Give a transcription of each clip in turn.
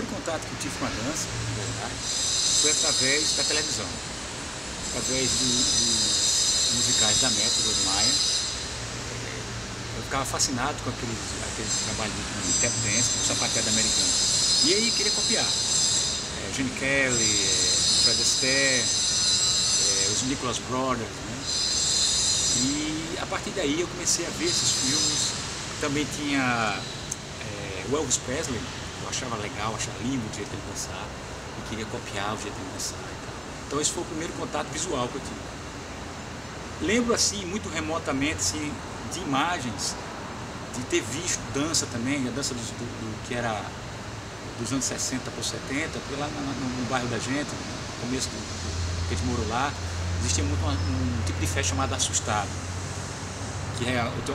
primeiro contato que eu tive com a dança, na verdade, foi através da televisão, através dos musicais da Metro, do Maia. Eu ficava fascinado com aquele trabalho de tap dance, com o sapateado americano. E aí queria copiar. Gene Kelly, Fred Astaire, os Nicholas Brothers, né? E a partir daí eu comecei a ver esses filmes. Também tinha o Elvis Presley, eu achava legal, achava lindo o jeito de ele dançar, e queria copiar o jeito de ele dançar e tal. Então esse foi o primeiro contato visual que eu tive. Lembro assim, muito remotamente, assim, de imagens, de ter visto dança também, a dança do que era dos anos 60 por 70, porque lá no bairro da gente, no começo que a gente morou lá, existia muito um tipo de festa chamada Assustado, que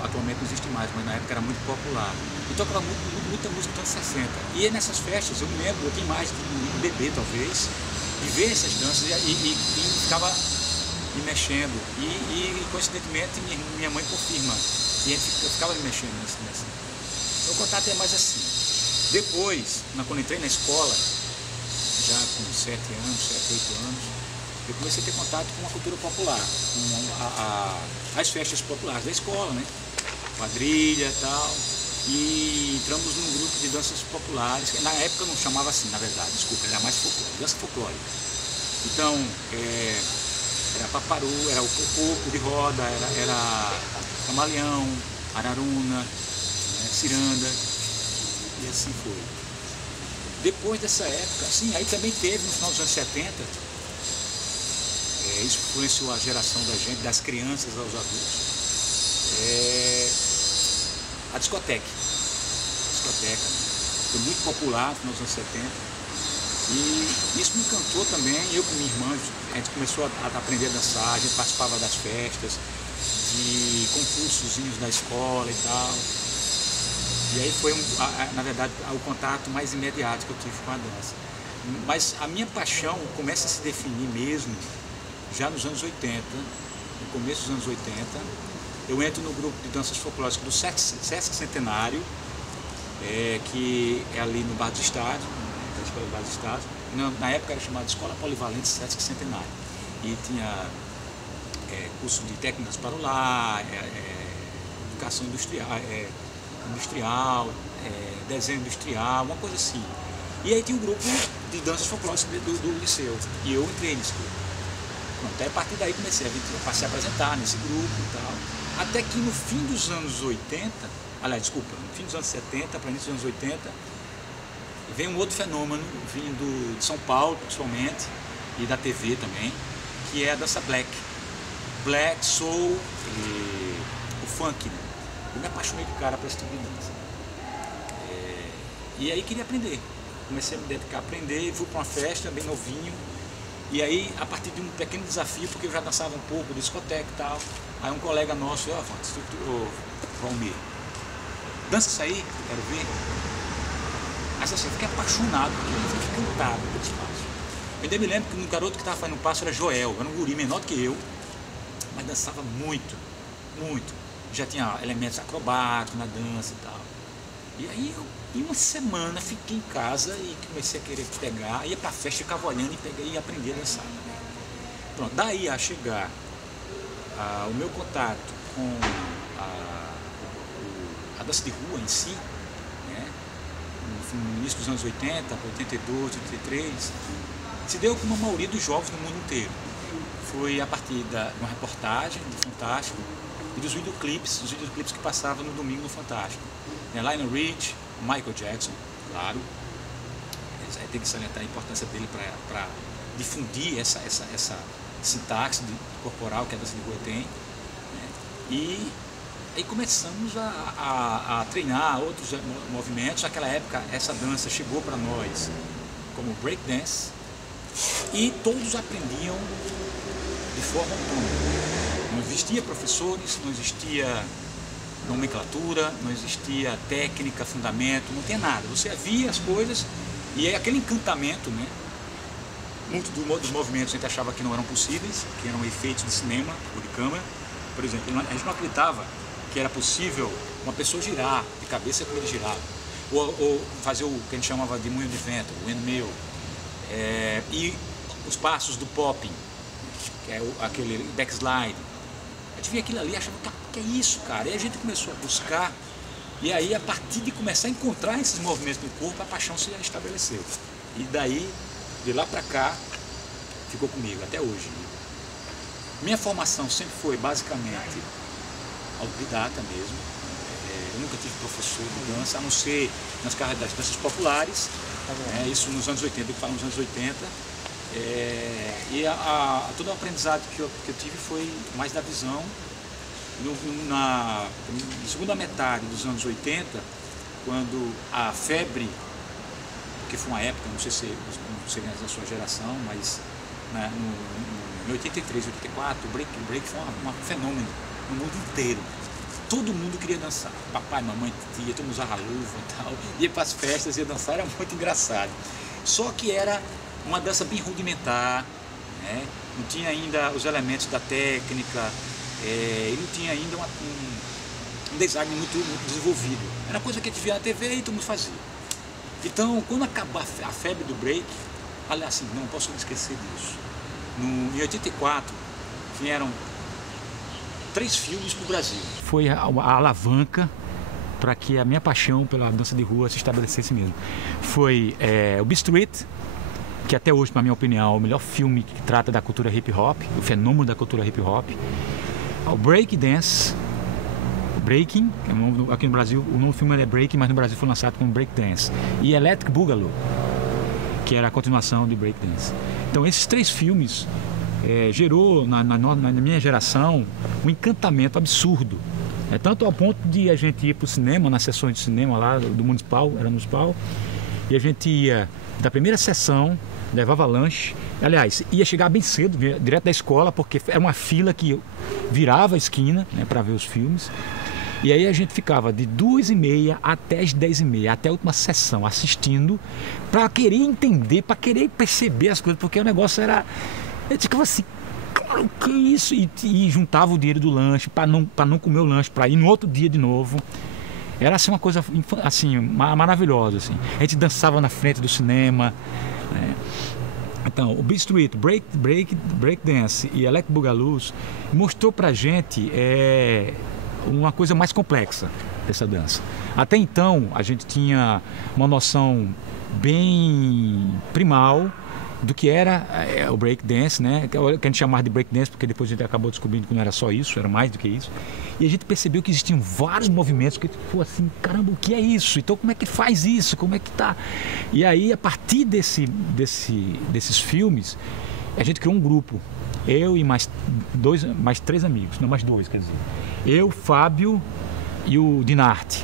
atualmente não existe mais, mas na época era muito popular. E tocava muita música dos anos 60. E nessas festas, eu me lembro, eu tinha mais de um bebê talvez, de ver essas danças e ficava me mexendo. E coincidentemente minha mãe confirma. E eu ficava me mexendo nessa. Então o contato é mais assim. Depois, quando entrei na escola, já com 7 anos, 7, 8 anos, eu comecei a ter contato com a cultura popular, com as festas populares da escola, né? Quadrilha e tal. E entramos num grupo de danças populares, que na época não chamava assim, na verdade, desculpa, era mais folclore, dança folclórica. Então, era paparu, era o coco de roda, era camaleão, araruna, né, ciranda, e assim foi. Depois dessa época, assim, aí também teve no final dos anos 70, isso influenciou a geração da gente, das crianças aos adultos, a discoteca, né? Foi muito popular no final dos anos 70, e isso me encantou também. Eu com minha irmã, a gente começou a aprender a dançar, a gente participava das festas, de concursozinhos da escola e tal. E aí foi, na verdade, o contato mais imediato que eu tive com a dança. Mas a minha paixão começa a se definir mesmo já nos anos 80, no começo dos anos 80. Eu entro no grupo de danças folclóricas do Sesc Centenário, que é ali no Bar do Estádio, da Escola do Bar do Estádio. Na época era chamada Escola Polivalente Sesc Centenário. E tinha curso de técnicas para o lar, educação industrial, desenho industrial, uma coisa assim. E aí tinha um grupo de danças folclóricas do liceu, e eu entrei nesse grupo. Pronto, aí a partir daí passei a apresentar nesse grupo e tal, até que no fim dos anos 80, no fim dos anos 70 para início dos anos 80, vem um outro fenômeno, vindo de São Paulo principalmente, e da TV também, que é a dança black, soul e o funk, né? Eu me apaixonei de cara para esse tipo de dança. E aí queria aprender. Comecei a me dedicar a aprender, fui para uma festa bem novinho. E aí, a partir de um pequeno desafio, porque eu já dançava um pouco, discoteca e tal. Aí um colega nosso, Valmir, dança isso aí, eu quero ver. Mas assim, eu fiquei apaixonado por aquilo, fiquei encantado pelo espaço. Eu ainda me lembro que um garoto que estava fazendo passo era Joel, era um guri menor do que eu, mas dançava muito, muito. Já tinha elementos acrobáticos na dança e tal. E aí eu, em uma semana, fiquei em casa e comecei a querer pegar, ia pra festa, ficava olhando e peguei e aprendi a dançar. Pronto, daí a chegar o meu contato com a dança de rua em si, né, no início dos anos 80, 82, 83, se deu com a maioria dos jovens no mundo inteiro. Foi a partir de uma reportagem do Fantástico e dos videoclipes que passavam no domingo no Fantástico. Lionel Rich, Michael Jackson, claro. Tem que salientar a importância dele para difundir essa sintaxe corporal que a dança de rua tem, né? E aí começamos a treinar outros movimentos. Naquela época, essa dança chegou para nós como breakdance e todos aprendiam de forma autônoma. Não existia professores, não existia nomenclatura, não existia técnica, fundamento, não tinha nada. Você via as coisas e é aquele encantamento, né? Muitos dos movimentos a gente achava que não eram possíveis, que eram efeitos de cinema ou de câmera. Por exemplo, a gente não acreditava que era possível uma pessoa girar de cabeça como ele girava. ou fazer o que a gente chamava de moinho de vento, o windmill, e os passos do popping, que é aquele backslide. A gente via aquilo ali e achava, que é isso, cara? E a gente começou a buscar, e aí a partir de começar a encontrar esses movimentos no corpo, a paixão se estabeleceu. E daí, de lá pra cá, ficou comigo, até hoje. Minha formação sempre foi basicamente autodidata mesmo. Eu nunca tive professor de dança, a não ser nas carreiras das danças populares, isso nos anos 80, eu falo nos anos 80. Todo o aprendizado que eu tive foi mais da visão. Na segunda metade dos anos 80, quando a febre, porque foi uma época, não sei se você é da sua geração, mas em 83, 84, o break foi um fenômeno no mundo inteiro. Todo mundo queria dançar, papai, mamãe, tia, todo mundo usava luva e tal, ia para as festas, ia dançar, era muito engraçado. Só que era uma dança bem rudimentar, né? Não tinha ainda os elementos da técnica, e não tinha ainda um design muito desenvolvido. Era coisa que a gente via na TV e todo mundo fazia. Então, quando acabou a febre do break, falei assim, não posso esquecer disso. Em 84, vieram 3 filmes para o Brasil. Foi a alavanca para que a minha paixão pela dança de rua se estabelecesse mesmo. Foi o Beat Street, que até hoje, na minha opinião, é o melhor filme que trata da cultura hip hop, o fenômeno da cultura hip hop. O Break Dance, Breaking, aqui no Brasil o nome do filme é Breaking, mas no Brasil foi lançado como Break Dance. E Electric Boogaloo, que era a continuação de Break Dance. Então esses 3 filmes gerou na minha geração um encantamento absurdo. Tanto ao ponto de a gente ir para o cinema, nas sessões de cinema lá do Municipal, era Municipal, e a gente ia da primeira sessão, levava lanche, aliás, ia chegar bem cedo, direto da escola, porque era uma fila que virava a esquina, né, para ver os filmes. E aí a gente ficava de 2h30 até as 10h30, até a última sessão, assistindo, para querer entender, para querer perceber as coisas, porque o negócio era... Eu ficava assim, cara, o que é isso? E juntava o dinheiro do lanche para não comer o lanche, para ir no outro dia de novo. Era assim uma coisa assim, maravilhosa. Assim. A gente dançava na frente do cinema. Né? Então, o Beat Street, Break Dance e Electric Boogaloo mostrou pra gente uma coisa mais complexa dessa dança. Até então, a gente tinha uma noção bem primal do que era o break dance, né? Que a gente chamava de break dance, porque depois a gente acabou descobrindo que não era só isso, era mais do que isso. E a gente percebeu que existiam vários movimentos que ficou assim, caramba, o que é isso? Então como é que faz isso? Como é que tá? E aí, a partir desses filmes, a gente criou um grupo. Eu e mais 3 amigos, não, mais 2, quer dizer. Eu, Fábio e o Dinarte.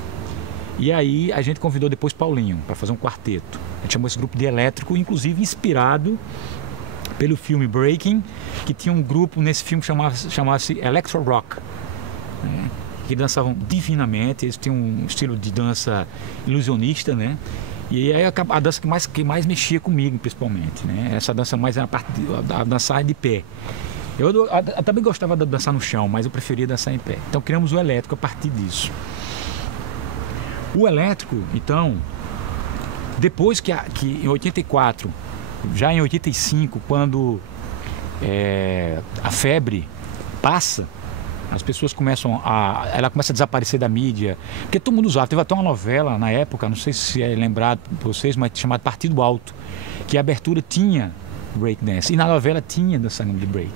E aí a gente convidou depois Paulinho para fazer um quarteto. A gente chamou esse grupo de Elétrico, inclusive inspirado pelo filme Breaking, que tinha um grupo nesse filme chamava-se Electro Rock, né? Que dançavam divinamente. Eles tinham um estilo de dança ilusionista, né? E aí a dança que mais mexia comigo, principalmente, né? Essa dança mais a parte a dançar de pé. Eu também gostava de dançar no chão, mas eu preferia dançar em pé. Então criamos o Elétrico a partir disso. O Elétrico, então, depois que em 84, já em 85, quando a febre passa, as pessoas ela começa a desaparecer da mídia, porque todo mundo usava. Teve até uma novela na época, não sei se é lembrado por vocês, mas chamada Partido Alto, que a abertura tinha breakdance, e na novela tinha dançando de break.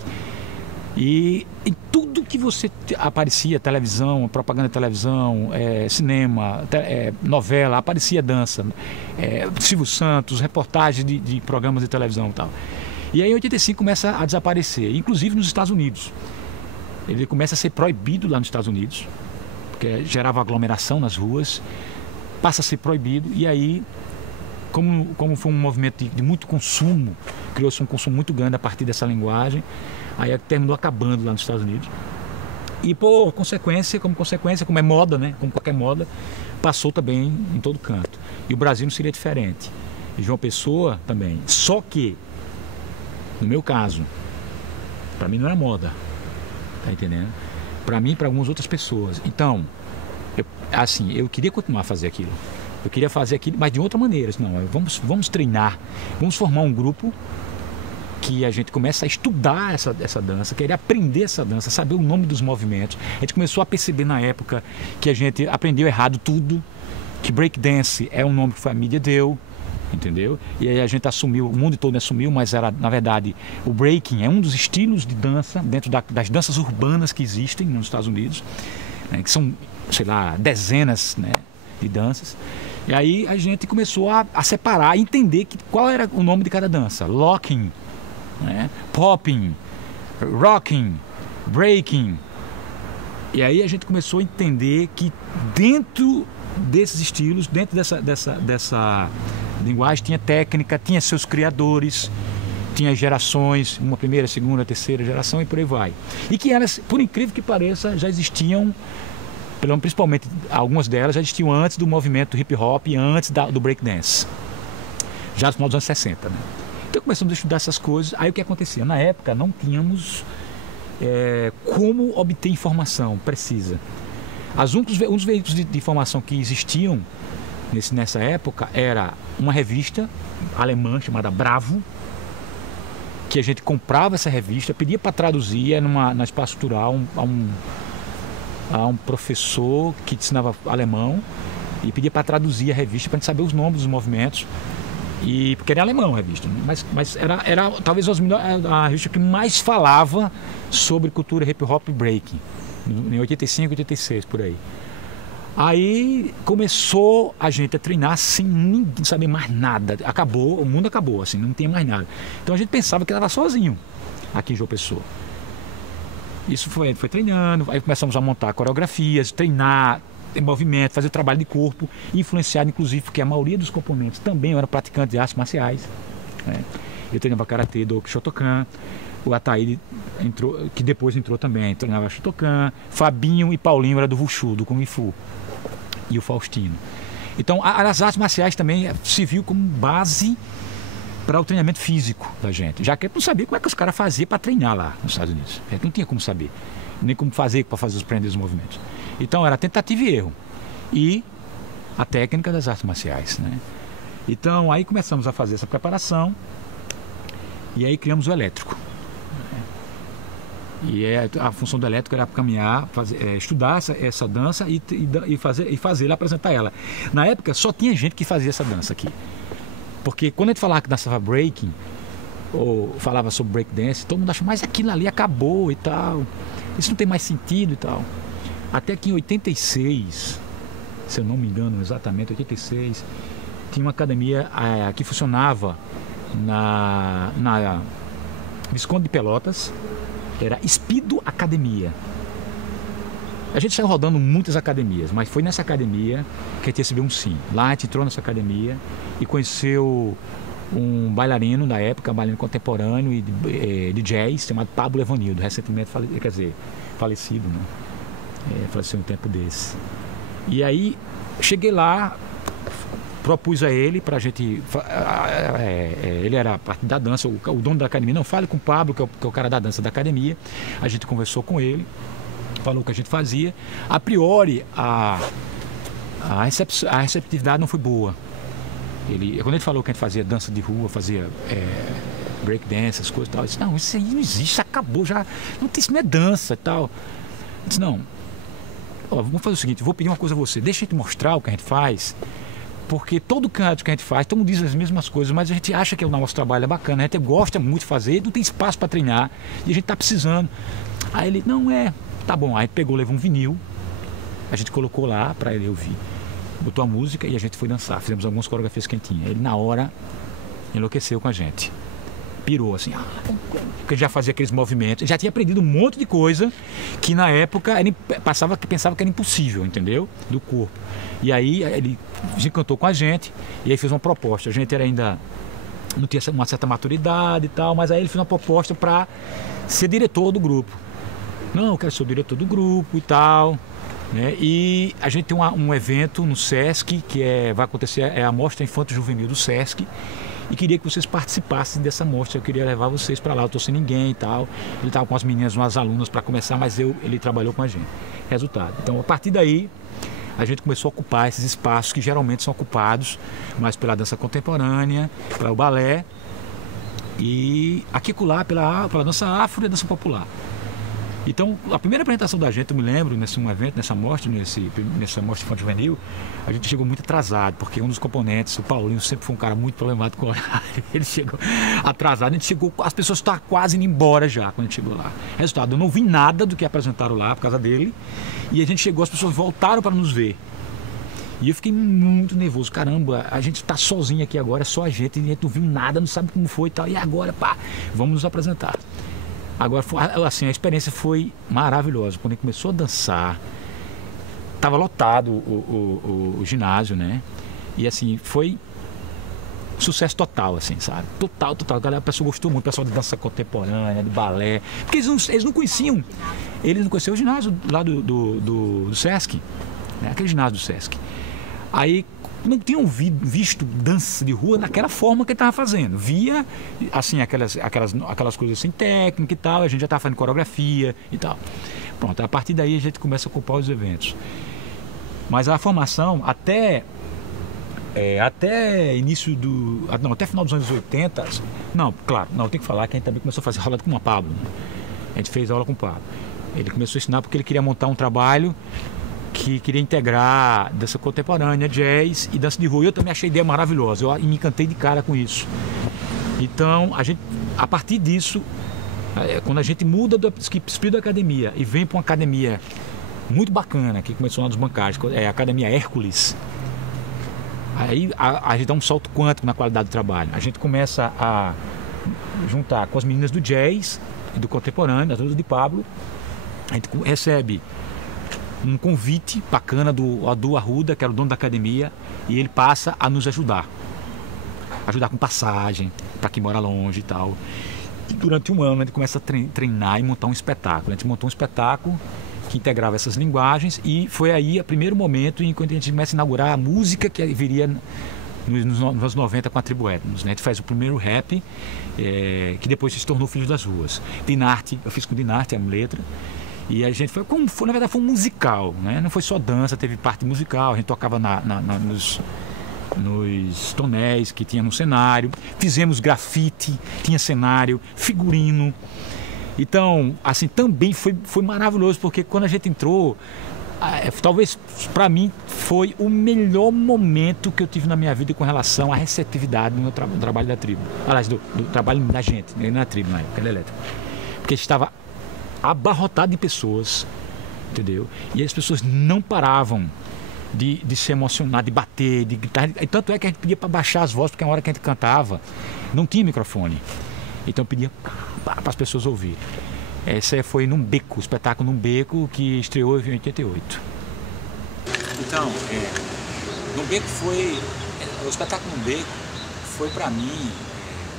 E em tudo que você aparecia, televisão, propaganda de televisão, cinema, novela, aparecia dança, Silvio Santos, reportagens de programas de televisão e tal. E aí em 85 começa a desaparecer, inclusive nos Estados Unidos. Ele começa a ser proibido lá nos Estados Unidos, porque gerava aglomeração nas ruas, passa a ser proibido, e aí, como foi um movimento de muito consumo, criou-se um consumo muito grande a partir dessa linguagem, aí terminou acabando lá nos Estados Unidos. E como consequência, como é moda, né? Como qualquer moda, passou também em todo canto. E o Brasil não seria diferente. E João Pessoa também. Só que, no meu caso, para mim não era moda. Tá entendendo? Para mim e para algumas outras pessoas. Então, eu queria continuar a fazer aquilo. Eu queria fazer aquilo, mas de outra maneira. Não, vamos treinar, vamos formar um grupo que a gente começa a estudar essa dança, querer aprender essa dança, saber o nome dos movimentos. A gente começou a perceber na época que a gente aprendeu errado tudo, que breakdance é um nome que a mídia deu, entendeu? E aí a gente assumiu, o mundo todo assumiu, mas era, na verdade, o breaking é um dos estilos de dança dentro das danças urbanas que existem nos Estados Unidos, né, que são, sei lá, dezenas, né, de danças. E aí a gente começou a separar, a entender qual era o nome de cada dança. Locking, né? Popping, rocking, breaking. E aí a gente começou a entender que dentro desses estilos, dentro dessa linguagem, tinha técnica, tinha seus criadores, tinha gerações, uma primeira, segunda, terceira geração e por aí vai. E que elas, por incrível que pareça, já existiam, principalmente algumas delas já existiam antes do movimento hip hop e antes do breakdance, já no final dos anos 60, né? Então começamos a estudar essas coisas. Aí o que acontecia? Na época não tínhamos como obter informação precisa. Um dos veículos de informação que existiam nessa época era uma revista alemã chamada Bravo, que a gente comprava essa revista, pedia para traduzir na Espaço Cultural a um professor que ensinava alemão e pedia para traduzir a revista para a gente saber os nomes dos movimentos. E porque era alemão a revista, né? mas era talvez a revista que mais falava sobre cultura hip hop e breaking, em 85, 86, por aí. Aí começou a gente a treinar sem ninguém saber mais nada. Acabou, o mundo acabou, assim, não tinha mais nada. Então a gente pensava que estava sozinho aqui em João Pessoa. Isso foi treinando, aí começamos a montar coreografias, treinar em movimento, fazer o trabalho de corpo, influenciado inclusive porque a maioria dos componentes também eram praticantes de artes marciais, né? Eu treinava karatê do Shotokan, o Ataíde entrou, que depois entrou também, treinava Shotokan, Fabinho e Paulinho era do Wushu, do Kung Fu, e o Faustino. Então as artes marciais também serviu como base para o treinamento físico da gente, já que eu não sabia como é que os caras faziam para treinar lá nos Estados Unidos. A gente não tinha como saber, nem como fazer para fazer os primeiros movimentos. Então era tentativa e erro e a técnica das artes marciais, né? Então aí começamos a fazer essa preparação e aí criamos o elétrico. E a função do elétrico era caminhar, estudar essa dança e fazer apresentar ela. Na época só tinha gente que fazia essa dança aqui, porque quando a gente falava que dançava breaking ou falava sobre breakdance, todo mundo achava, mas aquilo ali acabou e tal, isso não tem mais sentido e tal. Até que em 86, se eu não me engano exatamente, 86, tinha uma academia que funcionava na Visconde de Pelotas, era Speedo Academia. A gente saiu rodando muitas academias, mas foi nessa academia que a gente recebeu um sim. Lá a gente entrou nessa academia e conheceu um bailarino da época, um bailarino contemporâneo e de jazz, chamado Pablo Evanildo, recentemente falecido, né? Faleceu um tempo desse. E aí cheguei lá, propus a ele para a gente, ele era parte da dança, o dono da academia, não, fale com o Pablo, que é o cara da dança da academia. A gente conversou com ele, falou o que a gente fazia. A priori a receptividade não foi boa. Quando ele falou que a gente fazia dança de rua, fazia breakdance, essas coisas e tal, eu disse, não, isso aí não existe, isso acabou, já não tem, isso não é dança e tal. Eu disse, não, vamos fazer o seguinte, vou pedir uma coisa a você, deixa a gente mostrar o que a gente faz, porque todo canto que a gente faz, todo mundo diz as mesmas coisas, mas a gente acha que o nosso trabalho é bacana, a gente gosta muito de fazer, não tem espaço para treinar e a gente está precisando. Aí ele, não tá bom. Aí pegou, levou um vinil, a gente colocou lá para ele ouvir, botou a música e a gente foi dançar, fizemos algumas coreografias que a gente tinha. Ele na hora enlouqueceu com a gente, pirou assim, porque ele já fazia aqueles movimentos, já tinha aprendido um monte de coisa que na época ele pensava que era impossível, entendeu? Do corpo. E aí ele se encantou com a gente e aí fez uma proposta. A gente ainda não tinha uma certa maturidade e tal, mas aí ele fez uma proposta para ser diretor do grupo. Não, eu quero ser o diretor do grupo e tal, né? E a gente tem um evento no Sesc que vai acontecer, a Mostra Infanto Juvenil do Sesc, e queria que vocês participassem dessa mostra. Eu queria levar vocês para lá, eu estou sem ninguém e tal. Ele estava com as meninas, umas alunas para começar, mas ele trabalhou com a gente. Resultado. Então, a partir daí, a gente começou a ocupar esses espaços que geralmente são ocupados mais pela dança contemporânea, pelo balé e aqui lá pela dança afro e dança popular. Então, a primeira apresentação da gente, eu me lembro, nesse evento, nessa mostra infantil juvenil, a gente chegou muito atrasado, porque um dos componentes, o Paulinho, sempre foi um cara muito problemático com o horário. Ele chegou atrasado, a gente chegou, as pessoas estavam quase indo embora já quando a gente chegou lá. Resultado, eu não vi nada do que apresentaram lá por causa dele, e a gente chegou, as pessoas voltaram para nos ver. E eu fiquei muito nervoso, caramba, a gente está sozinho aqui agora, é só a gente não viu nada, não sabe como foi e tal, e agora, pá, vamos nos apresentar. Agora, assim, a experiência foi maravilhosa. Quando ele começou a dançar, estava lotado o ginásio, né? E assim, foi sucesso total, assim, sabe? Total. A pessoa gostou muito, o pessoal de dança contemporânea, de balé. Porque eles não conheciam o ginásio lá do Sesc, né? Aquele ginásio do Sesc. Aí não tinham visto dança de rua daquela forma que ele estava fazendo. Via, assim, aquelas coisas assim, técnica e tal, a gente já estava fazendo coreografia e tal. Pronto, a partir daí a gente começa a ocupar os eventos. Mas a formação, até início até final dos anos 80, tem que falar que a gente também começou a fazer aula com o Pablo. A gente fez aula com o Pablo. Ele começou a ensinar porque ele queria montar um trabalho que queria integrar dança contemporânea, jazz e dança de rua. Eu também achei a ideia maravilhosa, e me encantei de cara com isso. Então, a partir disso, quando a gente muda do espírito da academia e vem para uma academia muito bacana, que começou lá dos bancários, a Academia Hércules, aí a gente dá um salto quântico na qualidade do trabalho. A gente começa a juntar com as meninas do jazz e do contemporâneo, as outras de Pablo. A gente recebe um convite bacana do Adu Arruda, que era o dono da academia, e ele passa a nos ajudar com passagem para quem mora longe e tal. E durante um ano a gente começa a treinar e montar um espetáculo. A gente montou um espetáculo que integrava essas linguagens, e foi aí o primeiro momento em que a gente começa a inaugurar a música que viria nos anos 90 com a Tribo Etnos, né? A gente faz o primeiro rap, que depois se tornou Filhos das Ruas. Dinarte, eu fiz com Dinarte a letra. E a gente na verdade foi um musical, né? Não foi só dança, teve parte musical, a gente tocava nos tonéis que tinha no cenário, fizemos grafite, tinha cenário, figurino. Então, assim, também foi maravilhoso, porque quando a gente entrou, talvez para mim foi o melhor momento que eu tive na minha vida com relação à receptividade do meu trabalho da tribo. Aliás, do trabalho da gente, na tribo, na época, elétrica. Porque estava abarrotado de pessoas, entendeu? E as pessoas não paravam de se emocionar, de bater, de gritar. E tanto é que a gente pedia para baixar as vozes, porque na hora que a gente cantava não tinha microfone. Então eu pedia para as pessoas ouvirem. Esse foi num beco, o espetáculo num beco, que estreou em 88. Então, no beco o espetáculo no beco foi para mim,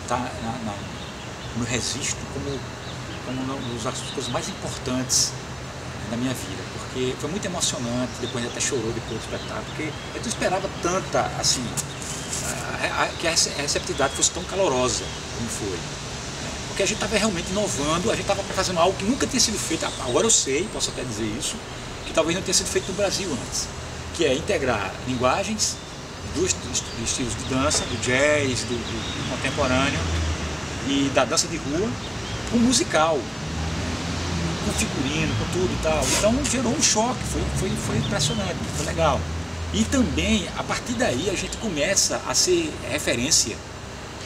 tá no registro como uma das coisas mais importantes da minha vida, porque foi muito emocionante. Depois a gente até chorou depois do espetáculo, porque eu não esperava tanta, assim, que a receptividade fosse tão calorosa como foi, porque a gente estava realmente inovando, a gente estava fazendo algo que nunca tinha sido feito. Agora eu sei, posso até dizer isso, que talvez não tenha sido feito no Brasil antes, que é integrar linguagens dos estilos de dança, do jazz, do contemporâneo e da dança de rua, com musical, com figurino, com tudo e tal. Então gerou um choque, foi impressionante, foi legal. E também, a partir daí, a gente começa a ser referência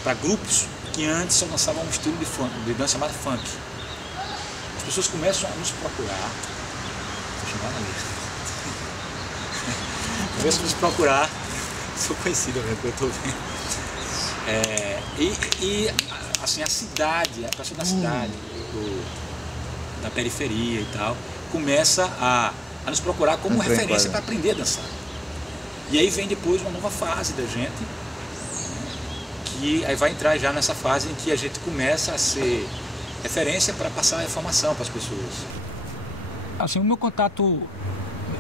para grupos que antes só dançavam um estilo de dança chamado funk. As pessoas começam a nos procurar, começam a nos procurar, sou conhecido mesmo, que eu estou vendo. Assim, a pessoa da cidade, da periferia e tal, começa a nos procurar como referência para aprender a dançar. E aí vem depois uma nova fase da gente, que aí vai entrar já nessa fase em que a gente começa a ser referência para passar a informação para as pessoas. Assim, o meu contato,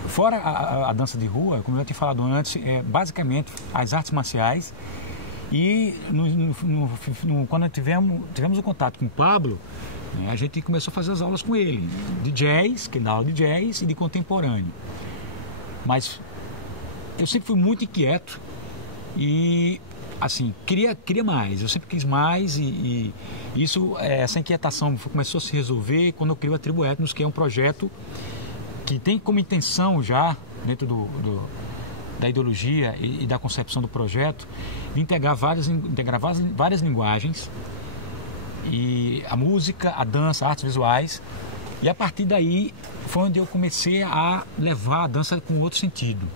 fora a dança de rua, como eu já tinha falado antes, é basicamente as artes marciais. E quando tivemos o contato com o Pablo, né, a gente começou a fazer as aulas com ele, de jazz, que dá aula de jazz, e de contemporâneo. Mas eu sempre fui muito inquieto e, assim, queria mais. Eu sempre quis mais e isso, essa inquietação começou a se resolver quando eu criei a Tribo Etnos, que é um projeto que tem como intenção já, dentro da ideologia e da concepção do projeto, de integrar várias linguagens, e a música, a dança, artes visuais, e a partir daí foi onde eu comecei a levar a dança com outro sentido,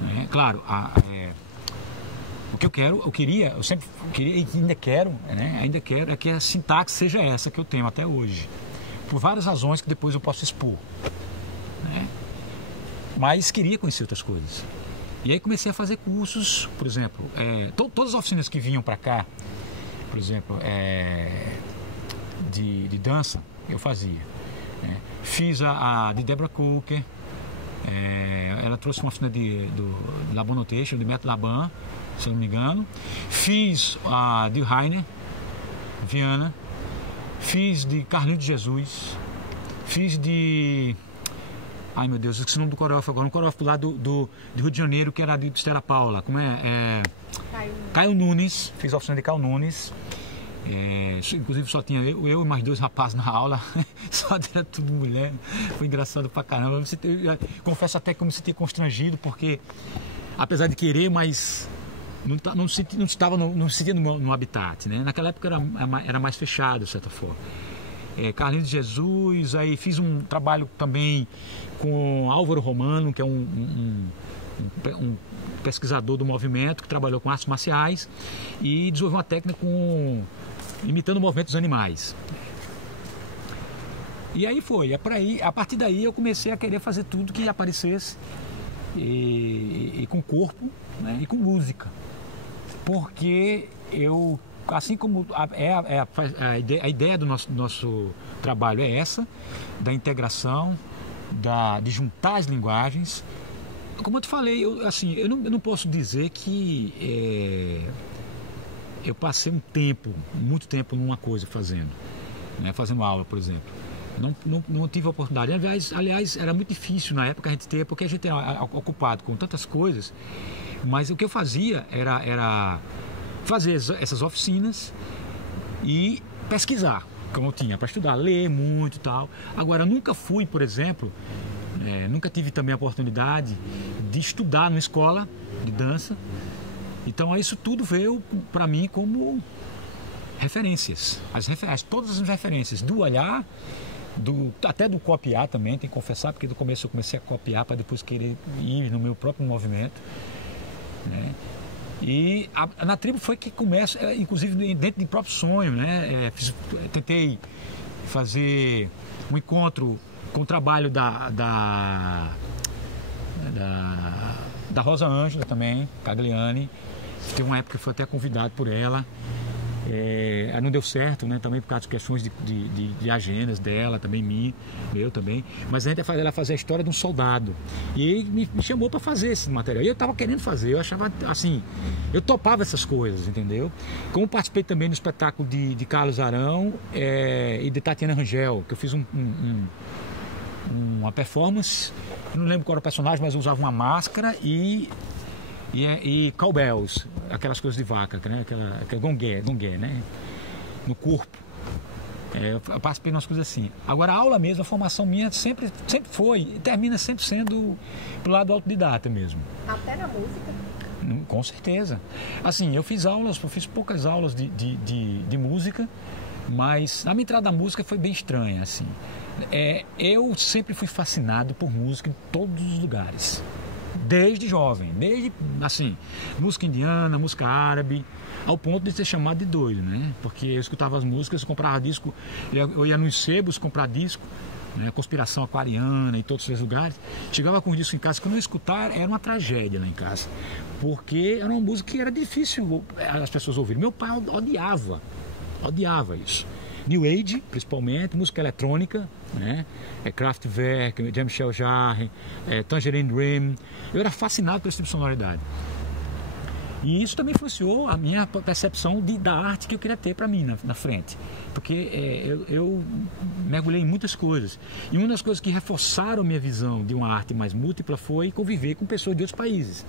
né? Claro, o que eu sempre queria e ainda quero, né? É que a sintaxe seja essa que eu tenho até hoje, por várias razões que depois eu posso expor, né? Mas queria conhecer outras coisas. E aí comecei a fazer cursos, por exemplo, todas as oficinas que vinham para cá, por exemplo, de dança, eu fazia, né? Fiz a de Deborah Cooker, ela trouxe uma oficina de Laban Notation, de Matt Laban, se eu não me engano. Fiz a de Rainer Viana, fiz de Carlinhos de Jesus, fiz de... Ai meu Deus, eu esqueci o nome do coreógrafo agora. Um coreógrafo lá do Rio de Janeiro, que era de Estela Paula. Como é? Caio Nunes. Fiz a oficina de Caio Nunes. Inclusive só tinha eu e mais 2 rapazes na aula. Só era tudo mulher. Foi engraçado pra caramba. Eu confesso até que eu me senti constrangido, porque apesar de querer, mas não se sentia no habitat, né? Naquela época era mais fechado, de certa forma. Carlinhos de Jesus, aí fiz um trabalho também com Álvaro Romano, que é um pesquisador do movimento, que trabalhou com artes marciais e desenvolveu uma técnica imitando o movimento dos animais. E aí foi, a partir daí eu comecei a querer fazer tudo que aparecesse, e com corpo, né, e com música, porque eu... Assim como a ideia do nosso trabalho é essa, da integração, de juntar as linguagens. Como eu te falei, eu não posso dizer que eu passei muito tempo numa coisa fazendo, né, fazendo aula, por exemplo. Não tive a oportunidade. Aliás, era muito difícil na época a gente ter, porque a gente era ocupado com tantas coisas, mas o que eu fazia era fazer essas oficinas e pesquisar, como eu tinha para estudar, ler muito e tal. Agora, eu nunca fui, por exemplo, nunca tive também a oportunidade de estudar numa escola de dança. Então, isso tudo veio para mim como referências. Todas as referências, do olhar, até do copiar também, tem que confessar, porque no começo eu comecei a copiar para depois querer ir no meu próprio movimento, né? E na tribo foi que começa, inclusive dentro do próprio sonho, né? Tentei fazer um encontro com o trabalho da Rosa Ângela também, Cagliani. Teve uma época que eu fui até convidado por ela. Não deu certo, né? Também por causa de questões de agendas dela, também meu também. Mas a gente ia fazer ela fazer a história de um soldado. E me chamou para fazer esse material. E eu estava querendo fazer, eu achava assim, eu topava essas coisas, entendeu? Como participei também do espetáculo de Carlos Arão e de Tatiana Rangel, que eu fiz uma performance, eu não lembro qual era o personagem, mas eu usava uma máscara e cowbells, aquelas coisas de vaca, né? Aquela gongué, né? No corpo. Eu participei de umas coisas assim. Agora, a aula mesmo, a formação minha sempre foi, termina sempre sendo pro lado autodidata mesmo. Até na música? Com certeza. Assim, eu fiz poucas aulas de música, mas a minha entrada na música foi bem estranha, assim. Eu sempre fui fascinado por música em todos os lugares. Desde jovem, assim, música indiana, música árabe, ao ponto de ser chamado de doido, né? Porque eu escutava as músicas, comprava disco, eu ia nos sebos comprar disco, né? Conspiração Aquariana e todos esses lugares. Chegava com o disco em casa, quando eu escutar, era uma tragédia lá em casa, porque era uma música que era difícil as pessoas ouvirem. Meu pai odiava isso. New Age, principalmente, música eletrônica, né? Kraftwerk, Jean-Michel Jarre, Tangerine Dream. Eu era fascinado por esse tipo de sonoridade. E isso também influenciou a minha percepção da arte que eu queria ter para mim na frente. Porque eu mergulhei em muitas coisas. E uma das coisas que reforçaram minha visão de uma arte mais múltipla foi conviver com pessoas de outros países.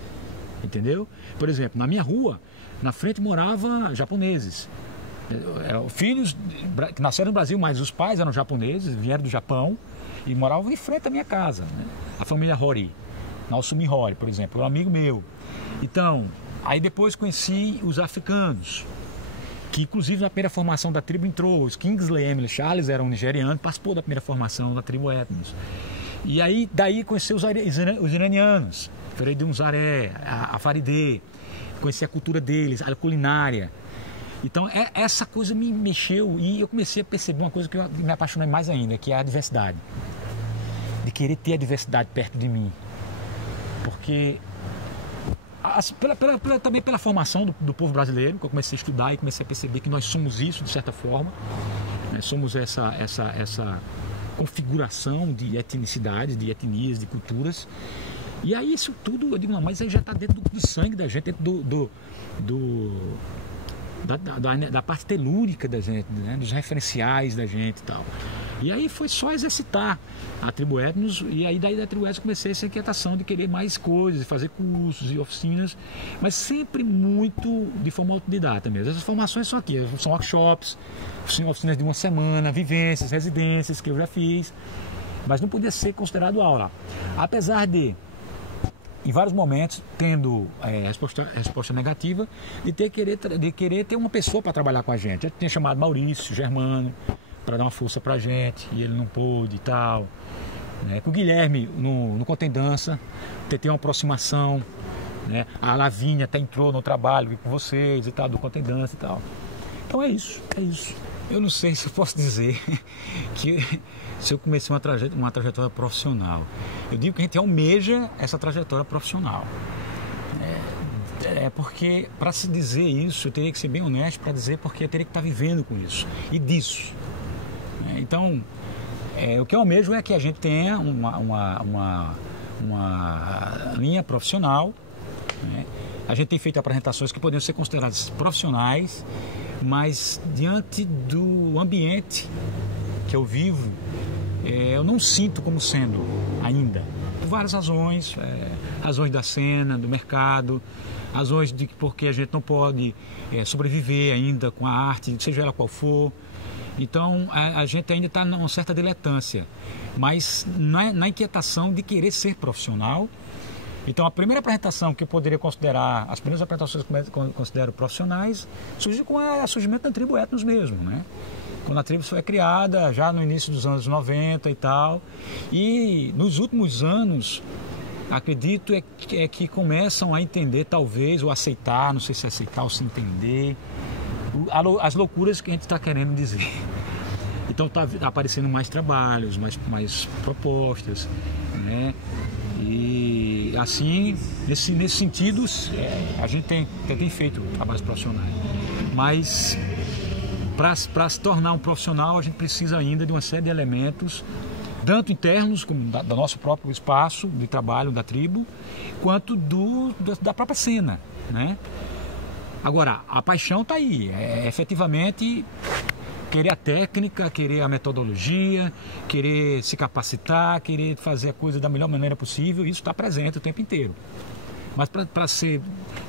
Entendeu? Por exemplo, na minha rua, na frente moravam japoneses. Filhos que nasceram no Brasil, mas os pais eram japoneses, vieram do Japão e moravam em frente à minha casa. Né? A família Hori, Naosumi Hori, por exemplo, um amigo meu. Então, aí depois conheci os africanos, que inclusive na primeira formação da tribo entrou. Os Kingsley Emily Charles era um nigeriano, participou da primeira formação da tribo Etnos. E aí daí conheci os iranianos, Fereidun Zaré, a Farideh, conheci a cultura deles, a culinária. Então essa coisa me mexeu e eu comecei a perceber uma coisa que eu me apaixonei mais ainda, que é a diversidade. De querer ter a diversidade perto de mim. Porque também pela formação do povo brasileiro, que eu comecei a estudar e comecei a perceber que nós somos isso, de certa forma. Nós somos essa configuração de etnicidades, de etnias, de culturas. E aí isso tudo, eu digo, não, mas aí já está dentro do sangue da gente, dentro da parte telúrica da gente, né? Dos referenciais da gente e tal. E aí foi só exercitar a tribo Etnos, e aí daí da tribo Etnos comecei essa inquietação de querer mais coisas, fazer cursos e oficinas, mas sempre muito de forma autodidata mesmo. Essas formações são aqui, são workshops, oficinas de uma semana, vivências, residências que eu já fiz, mas não podia ser considerado aula. Apesar de, em vários momentos, tendo resposta negativa, de querer ter uma pessoa para trabalhar com a gente. Eu tinha chamado Maurício Germano para dar uma força para a gente, e ele não pôde e tal. Com o Guilherme no Contem Dança, ter uma aproximação. Né? A Lavínia até entrou no trabalho com vocês e tal, do Contem Dança e tal. Então é isso. Eu não sei se eu posso dizer que se eu comecei uma trajetória profissional. Eu digo que a gente almeja essa trajetória profissional. Porque, para se dizer isso, eu teria que ser bem honesto para dizer, porque eu teria que estar vivendo com isso e disso. Então, o que eu almejo é que a gente tenha uma linha profissional. Né? A gente tem feito apresentações que poderiam ser consideradas profissionais, mas diante do ambiente que eu vivo, eu não sinto como sendo ainda. Por várias razões, razões da cena, do mercado, razões de porque a gente não pode sobreviver ainda com a arte, seja ela qual for. Então a gente ainda está numa certa diletância, mas na inquietação de querer ser profissional. Então a primeira apresentação que eu poderia considerar, as primeiras apresentações que eu considero profissionais, surgiu com o surgimento da tribo Etnos mesmo, né? Quando a tribo foi criada, já no início dos anos 90 e tal. E nos últimos anos, acredito que começam a entender, talvez, ou aceitar, não sei se aceitar ou se entender, as loucuras que a gente está querendo dizer. Então está aparecendo mais trabalhos, mais propostas, né? E assim, nesse sentido, a gente tem feito trabalhos profissionais. Mas para se tornar um profissional, a gente precisa ainda de uma série de elementos, tanto internos, como do nosso próprio espaço de trabalho da tribo, quanto da própria cena, né? Agora, a paixão está aí, efetivamente querer a técnica, querer a metodologia, querer se capacitar, querer fazer a coisa da melhor maneira possível, isso está presente o tempo inteiro. Mas para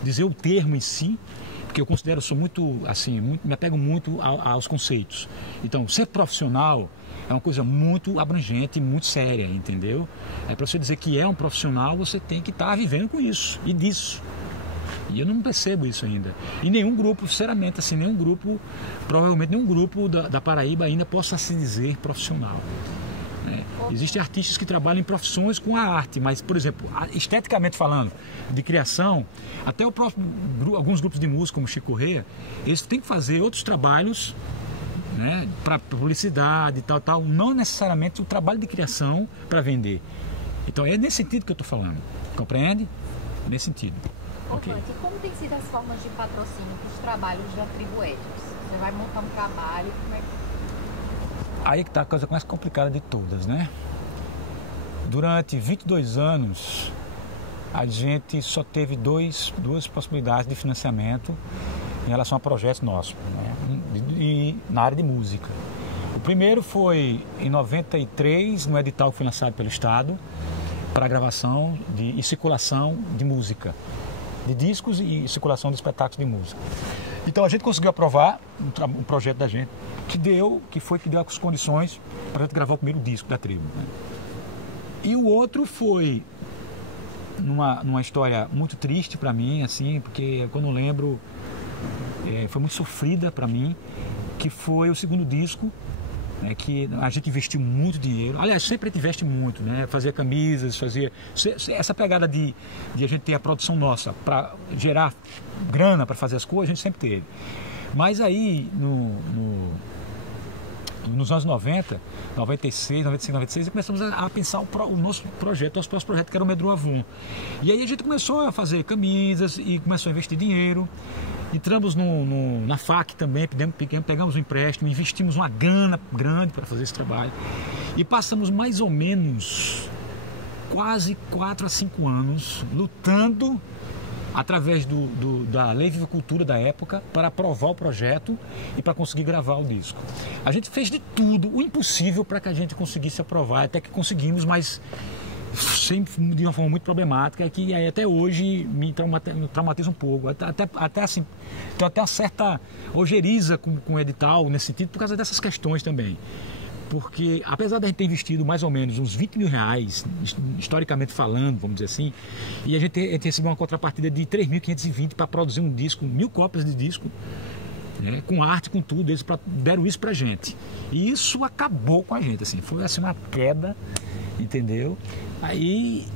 dizer o termo em si, porque eu considero, sou muito, assim, me apego muito aos conceitos. Então, ser profissional é uma coisa muito abrangente e muito séria, entendeu? Para você dizer que é um profissional, você tem que estar vivendo com isso e disso. E eu não percebo isso ainda. E nenhum grupo, sinceramente, assim, provavelmente nenhum grupo da Paraíba ainda possa se dizer profissional. Né? Existem artistas que trabalham em profissões com a arte, mas, por exemplo, esteticamente falando, de criação, até alguns grupos de música, como Chico Corrêa, eles têm que fazer outros trabalhos, né, para publicidade e tal, não necessariamente o trabalho de criação para vender. Então é nesse sentido que eu estou falando, compreende? Nesse sentido. Okay. E como tem sido as formas de patrocínio para os trabalhos da tribo Etnos? Você vai montar um trabalho, como é que... Aí que está a coisa mais complicada de todas, né? Durante 22 anos, a gente só teve duas possibilidades de financiamento em relação a projetos nossos, né? E na área de música. O primeiro foi em 93, no edital que foi lançado pelo Estado, para gravação e circulação de música, de discos e circulação de espetáculos de música. Então a gente conseguiu aprovar um projeto da gente que deu as condições para a gente gravar o primeiro disco da tribo, né? E o outro foi numa história muito triste para mim, assim, porque quando eu lembro, foi muito sofrida para mim, que foi o segundo disco, né, que a gente investiu muito dinheiro. Aliás, sempre a gente investe muito, né? Fazia camisas, essa pegada de a gente ter a produção nossa para gerar grana para fazer as coisas, a gente sempre teve. Mas aí nos anos 90, 96, 95, 96, começamos a pensar o nosso projeto, nosso próximo projeto, que era o Medru Avon. E aí a gente começou a fazer camisas e começou a investir dinheiro. Entramos na FAC também, pegamos um empréstimo, investimos uma grana grande para fazer esse trabalho. E passamos mais ou menos quase 4 a 5 anos lutando através da Lei Viva Cultura da época para aprovar o projeto e para conseguir gravar o disco. A gente fez de tudo, o impossível, para que a gente conseguisse aprovar, até que conseguimos, mas sempre de uma forma muito problemática, que aí até hoje me traumatiza um pouco, até assim, então até uma certa ojeriza com o edital nesse sentido, por causa dessas questões também. Porque apesar de a gente ter investido mais ou menos uns 20 mil reais, historicamente falando, vamos dizer assim, e a gente recebeu uma contrapartida de 3.520 para produzir um disco, 1.000 cópias de disco, né, com arte, com tudo, eles deram isso pra gente. E isso acabou com a gente, assim, foi assim uma queda, entendeu? Aí,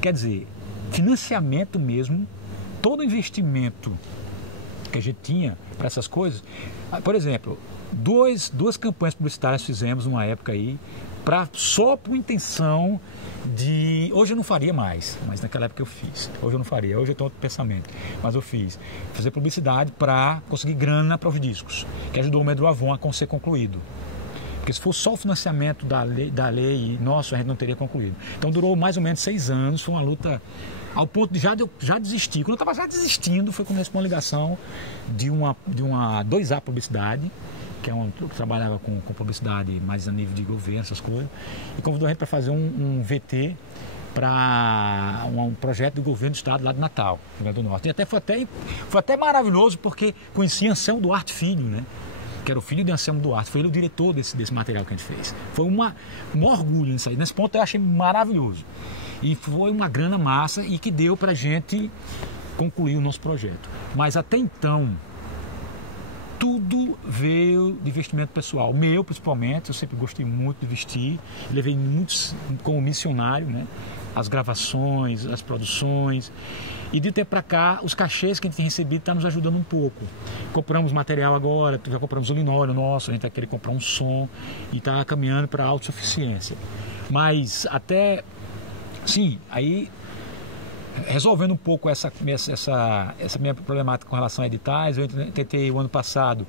quer dizer, financiamento mesmo, todo investimento que a gente tinha para essas coisas, por exemplo, duas campanhas publicitárias fizemos numa época aí, só por intenção de... Hoje eu não faria mais, mas naquela época eu fiz. Hoje eu não faria, hoje eu tenho outro pensamento, mas eu fiz. Fazer publicidade para conseguir grana para os discos, que ajudou o Medru Avon a ser concluído. Porque se fosse só o financiamento da lei, nossa, a gente não teria concluído. Então durou mais ou menos 6 anos, foi uma luta ao ponto de já desistir. Quando eu estava já desistindo, foi quando eu recebi uma ligação de uma 2A Publicidade, que trabalhava com publicidade mais a nível de governo, essas coisas, e convidou a gente para fazer um VT para um projeto do governo do estado lá de Natal, Rio Grande do Norte. E foi até maravilhoso, porque conheci Anselmo Duarte Filho, né? Que era o filho de Anselmo Duarte, foi ele o diretor desse material que a gente fez. Foi um orgulho nisso aí. Nesse ponto eu achei maravilhoso. E foi uma grana massa e que deu para a gente concluir o nosso projeto. Mas até então, tudo veio de investimento pessoal. Meu, principalmente, eu sempre gostei muito de vestir, levei muitos como missionário, né? As gravações, as produções. E de tempo para cá, os cachês que a gente tem recebido estão nos ajudando um pouco. Compramos material agora, já compramos o linóleo nosso, a gente vai querer comprar um som e está caminhando para a autossuficiência. Mas até, sim, aí resolvendo um pouco essa minha problemática com relação a editais, eu tentei o ano passado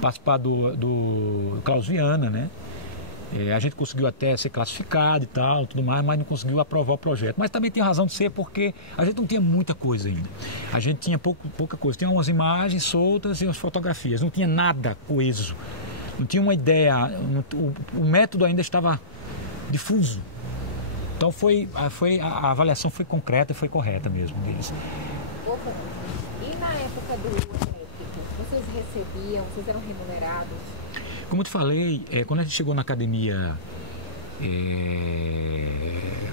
participar do Klaus Viana, né? A gente conseguiu até ser classificado e tal, tudo mais, mas não conseguiu aprovar o projeto. Mas também tem razão de ser, porque a gente não tinha muita coisa ainda. A gente tinha pouca coisa. Tinha umas imagens soltas e umas fotografias. Não tinha nada coeso. Não tinha uma ideia. O método ainda estava difuso. Então a avaliação foi concreta e foi correta mesmo deles. E na época do elétrico, vocês recebiam, vocês eram remunerados? Como eu te falei, quando a gente chegou na academia,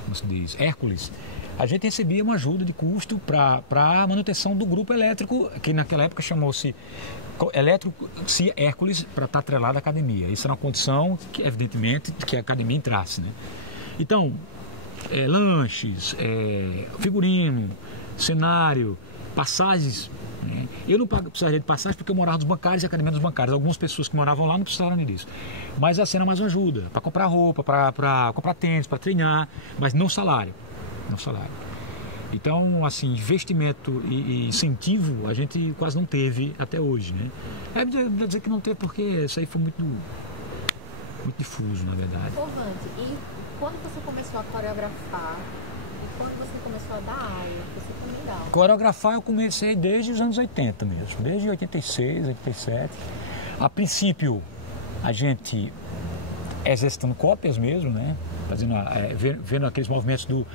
como se diz, Hércules, a gente recebia uma ajuda de custo para a manutenção do grupo elétrico, que naquela época chamou-se Elétrico Hércules, para estar atrelado à academia. Isso era uma condição, que, evidentemente, que a academia entrasse, né? Então, lanches, figurino, cenário, passagens. Eu não precisaria de passagem porque eu morava nos bancários e academia dos bancários. Algumas pessoas que moravam lá não precisaram disso. Mas a cena mais uma ajuda, para comprar roupa, para comprar tênis, para treinar, mas não salário. Não salário. Então, assim, investimento e incentivo a gente quase não teve até hoje, né? Deve dizer que não teve porque isso aí foi muito difuso, na verdade. Ô, Vande, e quando você começou a coreografar e quando você começou a dar aula, você também dá aula? Coreografar eu comecei desde os anos 80 mesmo, desde 86, 87. A princípio, a gente exercitando cópias mesmo, né? Fazendo, vendo aqueles movimentos do...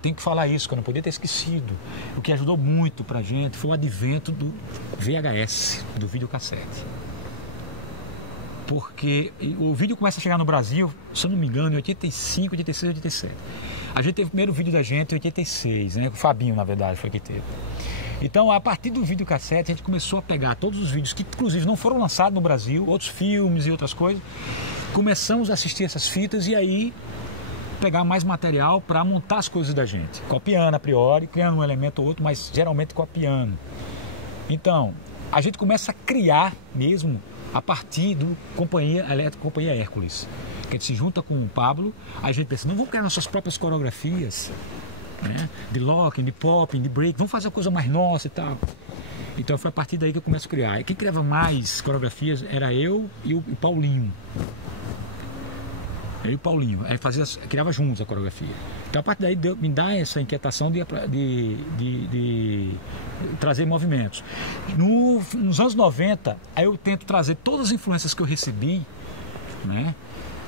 tem que falar isso, que eu não podia ter esquecido. O que ajudou muito pra gente foi o advento do VHS, do videocassete. Porque o vídeo começa a chegar no Brasil, se eu não me engano, em 85, 86, 87. A gente teve o primeiro vídeo da gente em 86, né? O Fabinho, na verdade, foi que teve. Então, a partir do videocassete, a gente começou a pegar todos os vídeos que, inclusive, não foram lançados no Brasil, outros filmes e outras coisas. Começamos a assistir essas fitas e aí pegar mais material para montar as coisas da gente. Copiando a priori, criando um elemento ou outro, mas geralmente copiando. Então, a gente começa a criar mesmo a partir do Companhia Hércules. Que a gente se junta com o Pablo, a gente pensa, não vamos criar nossas próprias coreografias, né? De locking, de popping, de break, vamos fazer a coisa mais nossa e tal. Então foi a partir daí que eu começo a criar. E quem criava mais coreografias era eu e o Paulinho. Eu e o Paulinho, criava juntos a coreografia. Então a partir daí me dá essa inquietação de trazer movimentos. Nos anos 90, aí eu tento trazer todas as influências que eu recebi, né?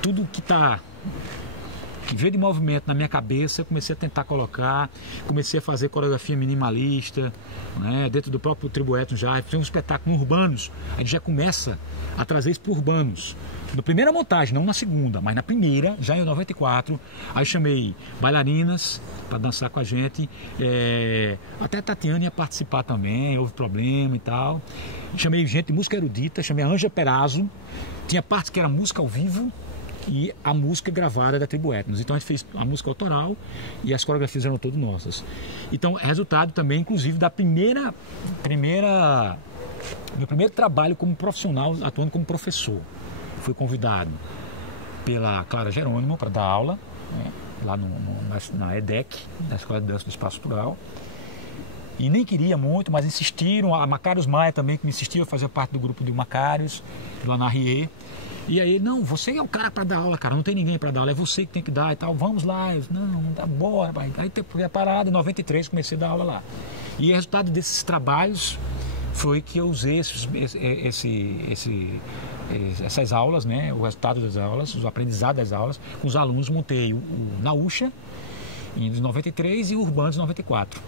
Tudo que veio de movimento na minha cabeça, eu comecei a tentar colocar, comecei a fazer coreografia minimalista, né? Dentro do próprio Tribo Etnos já, tem um espetáculo urbanos, a gente já começa a trazer isso para urbanos. Na primeira montagem, não na segunda, mas na primeira, já em 94, aí eu chamei bailarinas para dançar com a gente, até a Tatiana ia participar também, houve problema e tal. Chamei gente de música erudita, chamei a Anja Perazzo, tinha partes que era música ao vivo, e a música gravada da Tribo Etnos. Então a gente fez a música autoral e as coreografias eram todas nossas. Então, resultado também, inclusive, da meu primeiro trabalho como profissional, atuando como professor. Fui convidado pela Clara Jerônimo para dar aula, né, lá na EDEC, na Escola de Dança do Espaço Cultural. E nem queria muito, mas insistiram. A Macários Maia também, que me insistiu a fazer parte do grupo de Macários, do Anarriê. E aí, não, você é o cara para dar aula, cara, não tem ninguém para dar aula, é você que tem que dar e tal, vamos lá. Eu, não dá, bora. Aí fui parado, em 93 comecei a dar aula lá. E o resultado desses trabalhos foi que eu usei essas aulas, né, o resultado das aulas, o aprendizado das aulas, com os alunos. Montei o Naúcha em 93 e o Urbanos em 94.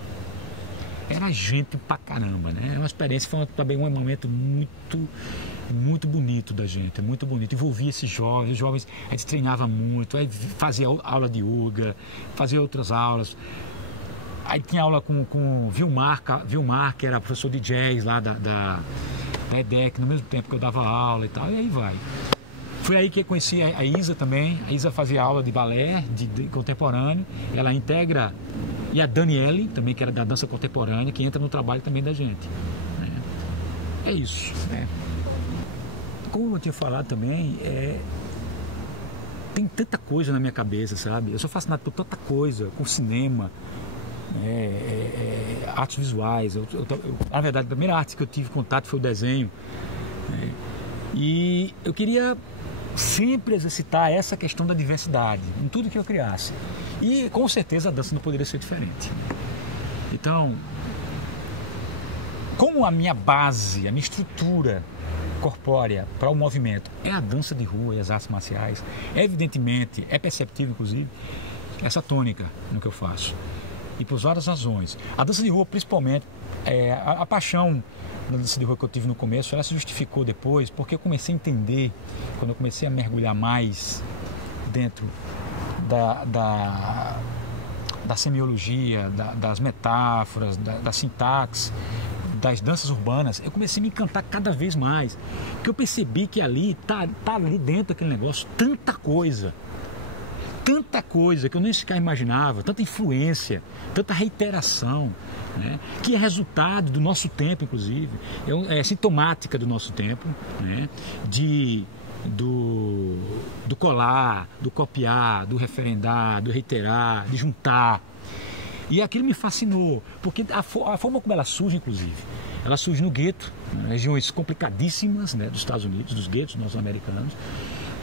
Era gente pra caramba, né? Uma experiência, foi também um momento muito bonito da gente, muito bonito. Envolvia esses jovens, os jovens, a gente treinava muito, aí fazia aula de yoga, fazia outras aulas. Aí tinha aula com o Vilmar, que era professor de jazz lá da EDEC, no mesmo tempo que eu dava aula e tal, e aí vai. Foi aí que eu conheci a Isa também. A Isa fazia aula de balé, de contemporâneo. Ela integra, e a Daniele também, que era da dança contemporânea, que entra no trabalho também da gente, né? É isso, né? Como eu tinha falado também, tem tanta coisa na minha cabeça, sabe? Eu sou fascinado por tanta coisa, com cinema, artes visuais. Na verdade, a primeira arte que eu tive contato foi o desenho, né? E eu queria sempre exercitar essa questão da diversidade em tudo que eu criasse. E com certeza a dança não poderia ser diferente. Então, como a minha base, a minha estrutura corpórea para o movimento é a dança de rua e as artes marciais, evidentemente, é perceptível inclusive essa tônica no que eu faço. E por várias razões. A dança de rua, principalmente, a paixão da dança de rua que eu tive no começo, ela se justificou depois, porque eu comecei a entender, quando eu comecei a mergulhar mais dentro da semiologia, das metáforas, da sintaxe, das danças urbanas, eu comecei a me encantar cada vez mais, porque eu percebi que ali, tá ali dentro daquele negócio, tanta coisa que eu nem sequer imaginava, tanta influência, tanta reiteração, né, que é resultado do nosso tempo, inclusive, é sintomática do nosso tempo, né, do colar, do copiar, do referendar, do reiterar, de juntar. E aquilo me fascinou, porque a forma como ela surge, inclusive, ela surge no gueto, regiões complicadíssimas, né, dos Estados Unidos, dos guetos norte-americanos,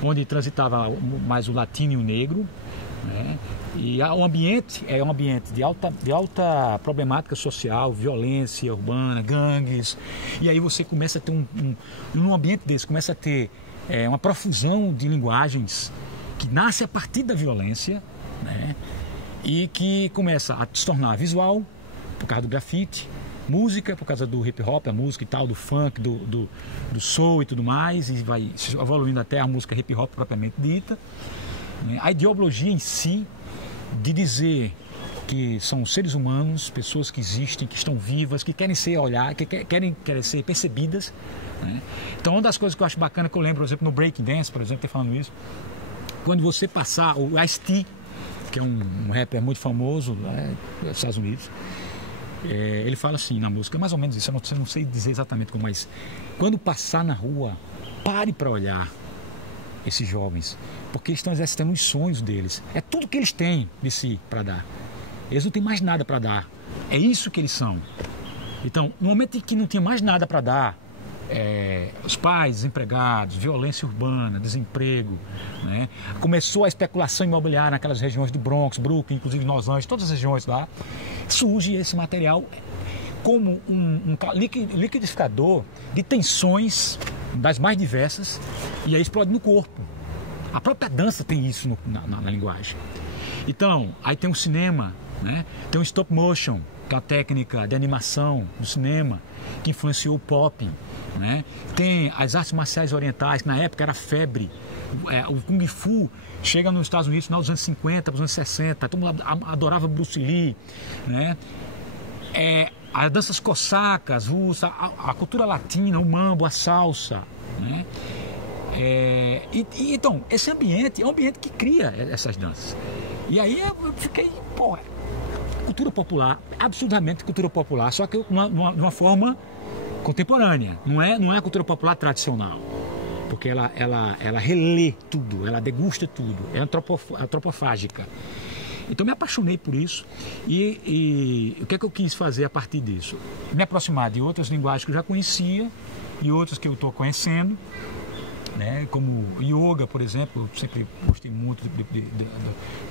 onde transitava mais o latino e o negro, né? E o ambiente é um ambiente de alta problemática social, violência urbana, gangues. E aí você começa a ter num ambiente desse, começa a ter uma profusão de linguagens que nasce a partir da violência, né? E que começa a se tornar visual, por causa do grafite, música, por causa do hip hop, a música e tal, do funk, do soul e tudo mais, e vai evoluindo até a música hip hop propriamente dita. A ideologia em si, de dizer que são seres humanos, pessoas que existem, que estão vivas, que querem ser olhadas, que querem ser percebidas, né? Então, uma das coisas que eu acho bacana, que eu lembro, por exemplo, no Break Dance, por exemplo, falando isso, quando você passar, o Ice-T, que é um rapper muito famoso nos Estados Unidos, ele fala assim na música, mais ou menos isso, eu não sei dizer exatamente como, mas quando passar na rua, pare para olhar esses jovens, porque eles estão exercitando os sonhos deles. É tudo que eles têm de si para dar. Eles não têm mais nada para dar. É isso que eles são. Então, no momento em que não tinha mais nada para dar, os pais desempregados, violência urbana, desemprego, né? Começou a especulação imobiliária naquelas regiões do Bronx, Brooklyn, inclusive Los Angeles, todas as regiões lá, surge esse material como um liquidificador de tensões das mais diversas, e aí explode no corpo. A própria dança tem isso na linguagem. Então, aí tem o cinema, né? Tem o stop motion, que é a técnica de animação do cinema, que influenciou o pop, né? Tem as artes marciais orientais, que na época era febre. O Kung Fu chega nos Estados Unidos nos anos 50, nos anos 60, todo mundo adorava Bruce Lee, né? As danças cossacas, russas, a cultura latina, o mambo, a salsa, né? Então, esse ambiente é um ambiente que cria essas danças. E aí eu fiquei, cultura popular, absurdamente cultura popular, só que de uma forma contemporânea, não é a cultura popular tradicional, porque ela relê tudo, ela degusta tudo, é antropofágica. Então me apaixonei por isso e o que é que eu quis fazer a partir disso? Me aproximar de outras linguagens que eu já conhecia e outras que eu estou conhecendo, né? Como yoga, por exemplo, eu sempre gostei muito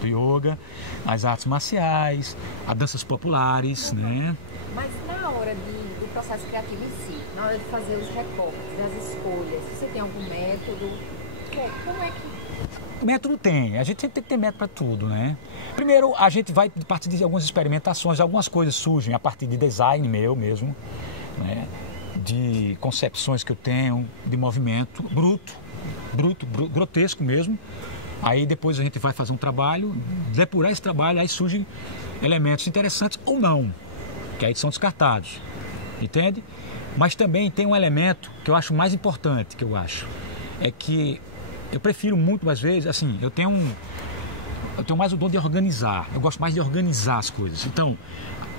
do yoga, as artes marciais, as danças populares, né? Mas na hora do processo criativo em si, na hora de fazer os recortes, das escolhas, você tem algum método? Como é que... Método tem, a gente tem que ter método para tudo, né? Primeiro, a gente vai partir de algumas experimentações, algumas coisas surgem a partir de design meu mesmo, né? De concepções que eu tenho, de movimento bruto, grotesco mesmo. Aí depois a gente vai fazer um trabalho, depurar esse trabalho, aí surgem elementos interessantes ou não, que aí são descartados, entende? Mas também tem um elemento que eu acho mais importante, é que eu prefiro muito, às vezes, assim, eu tenho mais o dom de organizar, eu gosto mais de organizar as coisas. Então,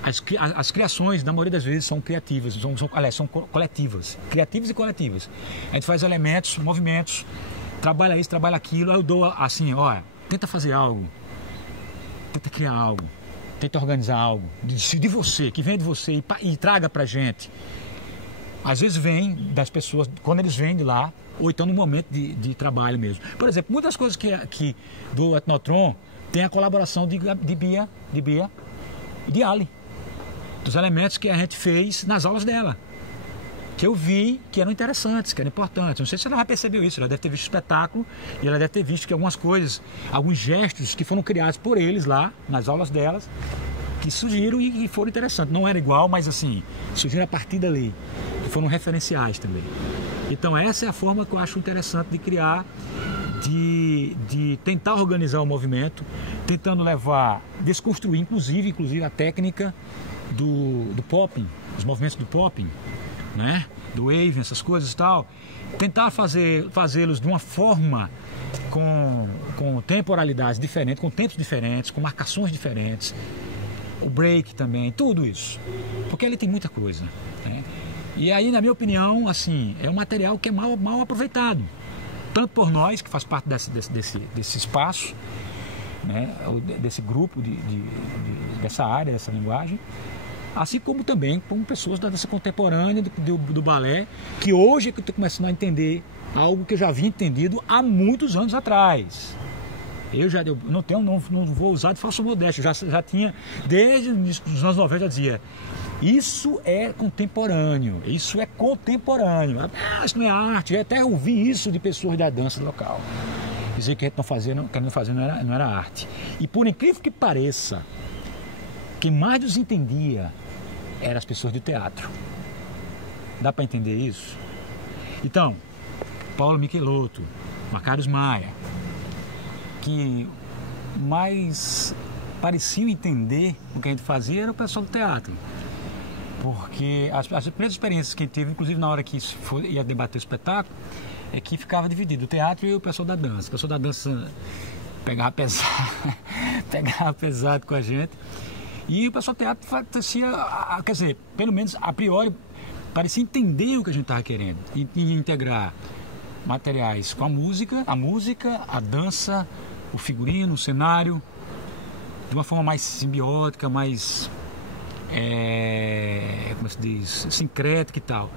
as criações, na maioria das vezes, são criativas, são coletivas, criativas e coletivas. A gente faz elementos, movimentos, trabalha isso, trabalha aquilo, aí eu dou assim, olha, tenta fazer algo, tenta criar algo, tenta organizar algo, de você, que vem de você e traga pra gente. Às vezes vem das pessoas, quando eles vêm de lá, ou então no momento de trabalho mesmo. Por exemplo, muitas coisas que do Etnotron tem a colaboração de Bia e de Ali, dos elementos que a gente fez nas aulas dela, que eu vi que eram interessantes, que eram importantes. Não sei se ela já percebeu isso, ela deve ter visto o espetáculo e ela deve ter visto que algumas coisas, alguns gestos que foram criados por eles lá, nas aulas delas, que surgiram e foram interessantes. Não era igual, mas assim, surgiram a partir dali, que foram referenciais também. Então essa é a forma que eu acho interessante de criar, de tentar organizar o movimento, tentando desconstruir inclusive a técnica do popping, os movimentos do popping, né? Do wave, essas coisas e tal, tentar fazê-los de uma forma com temporalidades diferentes, com tempos diferentes, com marcações diferentes, o break também, tudo isso, porque ele tem muita coisa, né? E aí, na minha opinião, assim, é um material que é mal aproveitado, tanto por nós, que faz parte desse espaço, né? Desse grupo, dessa área, dessa linguagem, Assim como também com pessoas da dança contemporânea, do balé, que hoje é que eu estou começando a entender algo que eu já havia entendido há muitos anos atrás. Eu não vou usar de falsa modéstia, já tinha, desde os anos 90 já dizia, isso é contemporâneo, isso não é arte. Eu até ouvi isso de pessoas da dança local, dizer que a gente não era arte. E por incrível que pareça, quem mais nos entendia eram as pessoas do teatro. Dá para entender isso? Então, Paulo Michelotto, Macarius Maia, que mais pareciam entender o que a gente fazia era o pessoal do teatro. Porque as primeiras experiências que a gente teve, inclusive na hora que ia debater o espetáculo, é que ficava dividido o teatro e o pessoal da dança. O pessoal da dança pegava pesado com a gente. E o pessoal do teatro parecia, quer dizer, pelo menos a priori, parecia entender o que a gente estava querendo. E integrar materiais com a música, a dança, o figurino, o cenário, de uma forma mais simbiótica, mais, como se diz, sincrética e tal.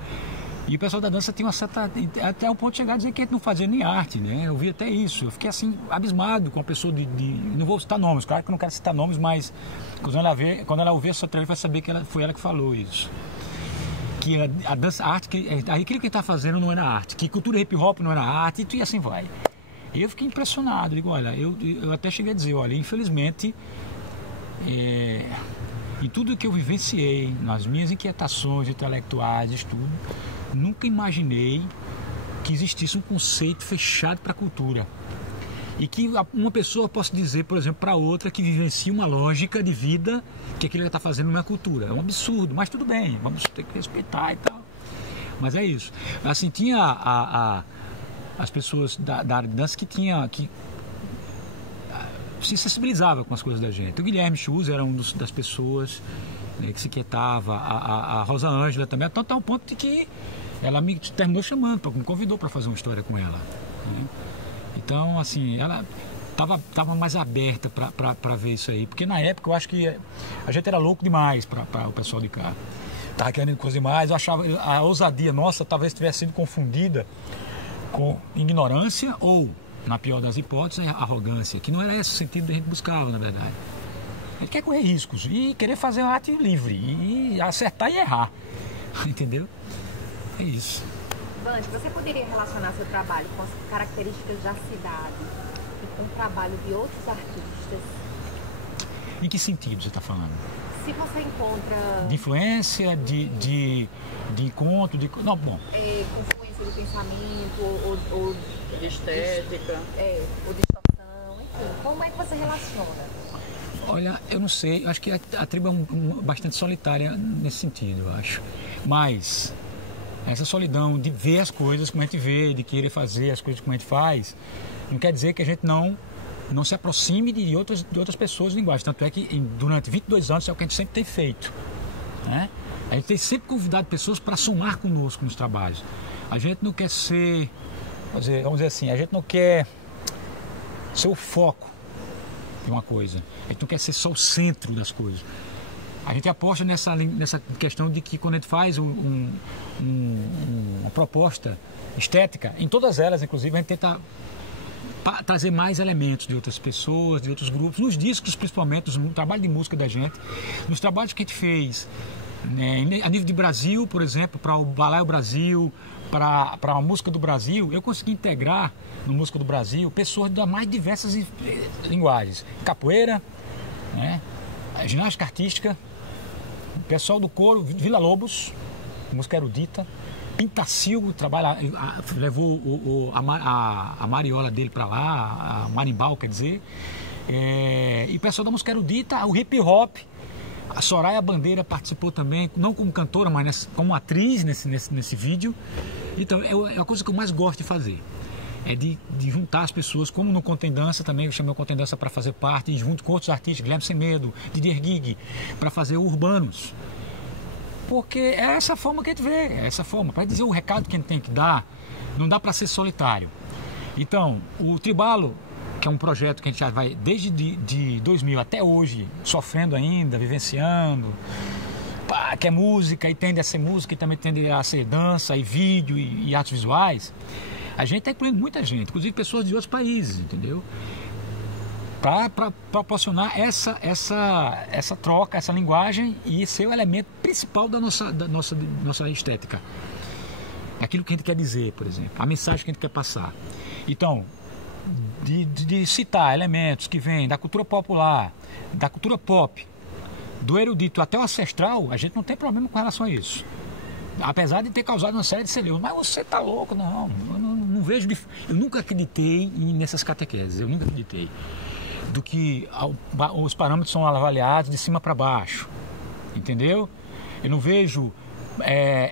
E o pessoal da dança tinha uma certa, até um ponto de chegar a dizer que a gente não fazia nem arte, né? Eu vi até isso, eu fiquei assim, abismado com a pessoa não vou citar nomes, claro que eu não quero citar nomes, mas quando ela ouvir essa trilha, vai saber que foi ela que falou isso. Que a dança, a arte, aquilo que ele está fazendo não era arte, que cultura hip hop não era arte, e assim vai. E eu fiquei impressionado, digo, olha, eu até cheguei a dizer, olha, infelizmente, em tudo que eu vivenciei, nas minhas inquietações intelectuais, estudo, nunca imaginei que existisse um conceito fechado para a cultura. E que uma pessoa possa dizer, por exemplo, para outra que vivencia uma lógica de vida que aquilo que está fazendo não é cultura. É um absurdo, mas tudo bem, vamos ter que respeitar e tal. Mas é isso. Assim, tinha as pessoas da área de dança que se sensibilizava com as coisas da gente. O Guilherme Schulz era das pessoas, né, que se quietava, a Rosa Ângela também, até um ponto de que ela me terminou chamando, me convidou para fazer uma história com ela, né? Então, assim, ela estava mais aberta para ver isso aí, porque na época eu acho que a gente era louco demais para o pessoal de cá. Estava querendo coisa demais, eu achava a ousadia nossa talvez tivesse sido confundida com ignorância ou, na pior das hipóteses, arrogância, que não era esse o sentido que a gente buscava, na verdade. A gente quer correr riscos e querer fazer uma arte livre, e acertar e errar, entendeu? É isso. Band, você poderia relacionar seu trabalho com as características da cidade e com o trabalho de outros artistas? Em que sentido você está falando? Se você encontra... De influência, de encontro, não, bom... confluência do pensamento, ou de estética... ou distorção, enfim. Como é que você relaciona? Olha, eu não sei, acho que a tribo é bastante solitária nesse sentido, eu acho. Mas essa solidão de ver as coisas como a gente vê, de querer fazer as coisas como a gente faz, não quer dizer que a gente não se aproxime de outras pessoas de linguagem. Tanto é que durante 22 anos é o que a gente sempre tem feito, né? A gente tem sempre convidado pessoas para somar conosco nos trabalhos. A gente não quer ser, vamos dizer assim, a gente não quer ser o foco de uma coisa. A gente não quer ser só o centro das coisas. A gente aposta nessa questão de que quando a gente faz uma proposta estética, em todas elas, inclusive, a gente tenta trazer mais elementos de outras pessoas, de outros grupos, nos discos principalmente, no trabalho de música da gente, nos trabalhos que a gente fez, né, a nível de Brasil, por exemplo, para o Balé Brasil, para a música do Brasil, eu consegui integrar na música do Brasil pessoas das mais diversas linguagens. Capoeira, né, ginástica artística, pessoal do coro, Vila Lobos, música erudita, Pintacil, levou a mariola dele para lá, a marimbau, quer dizer, e pessoal da música erudita, o hip hop, a Soraya Bandeira participou também, não como cantora, mas como atriz nesse vídeo. Então é a coisa que eu mais gosto de fazer, é de juntar as pessoas, como no Contem Dança também, eu chamei o Contem Dança para fazer parte, e junto com outros artistas, Guilherme Sem Medo, Didier Gig, para fazer urbanos. Porque é essa forma que a gente vê, é essa forma. Para dizer o recado que a gente tem que dar, não dá para ser solitário. Então, o Tribalo, que é um projeto que a gente já vai desde de 2000 até hoje, sofrendo ainda, vivenciando, que é música e tende a ser música e também tende a ser dança e vídeo e artes visuais, a gente está incluindo muita gente, inclusive pessoas de outros países, entendeu? Para proporcionar essa troca, essa linguagem e ser o elemento principal da nossa estética. Aquilo que a gente quer dizer, por exemplo, a mensagem que a gente quer passar. Então, de citar elementos que vêm da cultura popular, da cultura pop, do erudito até o ancestral, a gente não tem problema com relação a isso. Apesar de ter causado uma série de celeuma. Mas você tá louco, não. Eu não vejo... Eu nunca acreditei nessas catequeses, eu nunca acreditei. Do que os parâmetros são avaliados de cima para baixo, entendeu? Eu não vejo...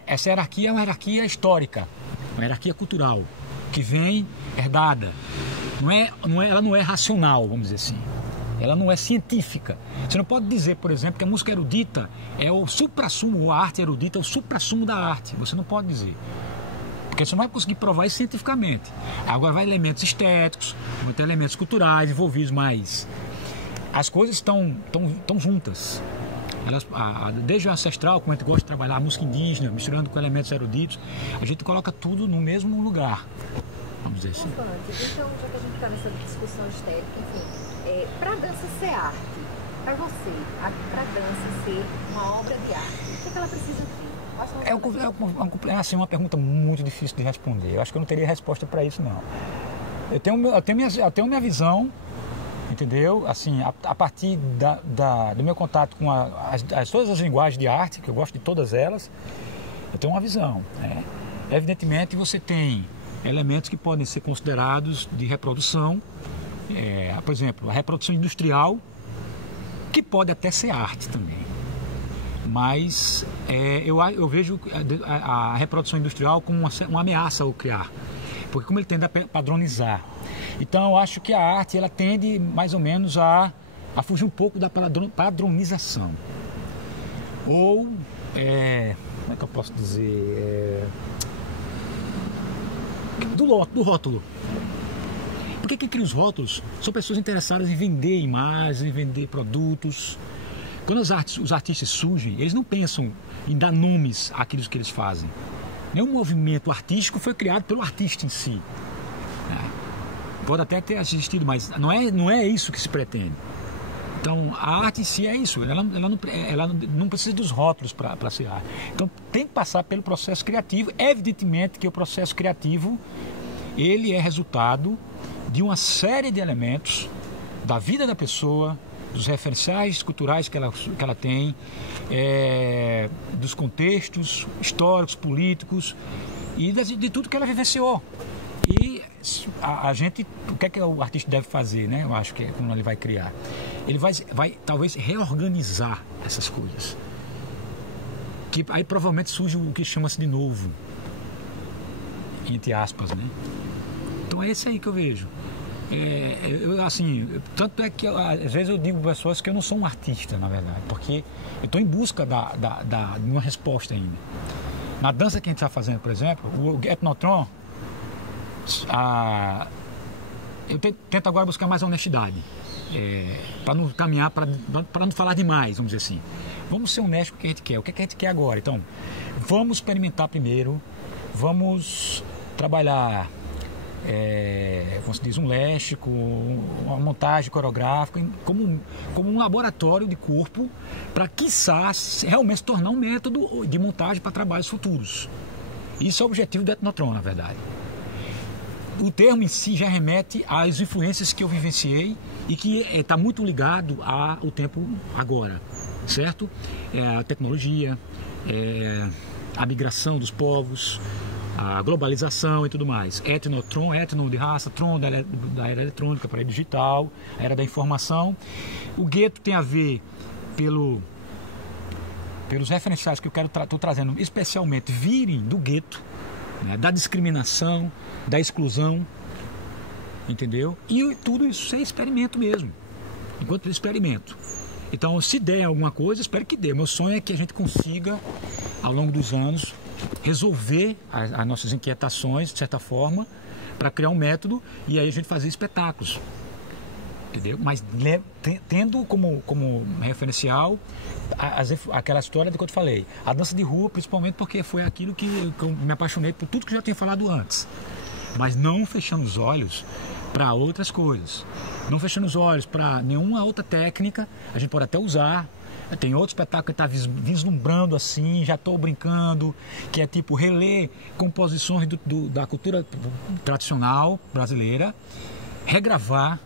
essa hierarquia é uma hierarquia histórica, uma hierarquia cultural, que vem herdada. Ela não é racional, vamos dizer assim. Ela não é científica. Você não pode dizer, por exemplo, que a música erudita é o suprassumo, ou a arte erudita é o suprassumo da arte. Você não pode dizer. Porque você não vai conseguir provar isso cientificamente. Agora vai elementos estéticos, muitos elementos culturais envolvidos, mas as coisas estão juntas. Desde o ancestral, como a gente gosta de trabalhar a música indígena, misturando com elementos eruditos, a gente coloca tudo no mesmo lugar. Vamos dizer assim. Então, já que a gente está nessa discussão estética, enfim, para a dança ser arte, para você, para a dança ser uma obra de arte, o que ela precisa ter? É uma pergunta muito difícil de responder. Eu acho que eu não teria resposta para isso, não. Eu tenho minha visão, entendeu? Assim, a partir do meu contato com todas as linguagens de arte, que eu gosto de todas elas, eu tenho uma visão. Evidentemente, você tem elementos que podem ser considerados de reprodução, por exemplo, a reprodução industrial, que pode até ser arte também. Mas eu vejo a reprodução industrial como uma ameaça ao criar, porque como ele tende a padronizar. Então eu acho que a arte ela tende mais ou menos a fugir um pouco da padronização. Ou, como é que eu posso dizer, do rótulo. Porque quem cria os rótulos são pessoas interessadas em vender imagens, em vender produtos. Quando os artistas surgem, eles não pensam em dar nomes àquilo que eles fazem. Nenhum movimento artístico foi criado pelo artista em si. Pode até ter existido, mas não é isso que se pretende. Então, a arte em si é isso. Ela não precisa dos rótulos para ser arte. Então, tem que passar pelo processo criativo. Evidentemente que o processo criativo ele é resultado de uma série de elementos da vida da pessoa, dos referenciais culturais que ela tem, dos contextos históricos, políticos e de tudo que ela vivenciou. E o que é que o artista deve fazer, né? Eu acho que quando ele vai criar. Ele vai talvez reorganizar essas coisas. Que aí provavelmente surge o que chama-se de novo, entre aspas, né? Então é esse aí que eu vejo. Tanto é que às vezes eu digo para pessoas que eu não sou um artista, na verdade, porque eu estou em busca de uma resposta ainda. Na dança que a gente está fazendo, por exemplo, o Ethnotron, eu tento agora buscar mais honestidade, para não caminhar, para não falar demais, vamos dizer assim. Vamos ser honestos com o que a gente quer. O que a gente quer agora? Então, vamos experimentar primeiro, vamos trabalhar, como se diz, um léxico, uma montagem coreográfica, como um laboratório de corpo, para, quiçá, realmente se tornar um método de montagem para trabalhos futuros. Isso é o objetivo do Ethnotron, na verdade. O termo em si já remete às influências que eu vivenciei e que está muito ligado ao tempo agora, certo? A tecnologia, a migração dos povos, a globalização e tudo mais. Ethnotron, etno de raça, tron da era eletrônica para a digital, a era da informação. O gueto tem a ver pelos referenciais que eu estou trazendo, especialmente virem do gueto, né, da discriminação, da exclusão, entendeu? E tudo isso é experimento mesmo, enquanto experimento. Então, se der alguma coisa, espero que dê. Meu sonho é que a gente consiga, ao longo dos anos, resolver as nossas inquietações, de certa forma, para criar um método e aí a gente fazer espetáculos. entendeu? Mas tendo como referencial aquela história de que eu te falei, a dança de rua, principalmente porque foi aquilo que eu me apaixonei por tudo que eu já tinha falado antes, mas não fechando os olhos para outras coisas, não fechando os olhos para nenhuma outra técnica. A gente pode até usar. Tem outro espetáculo que está vislumbrando assim, já estou brincando, que é tipo reler composições da cultura tradicional brasileira, regravar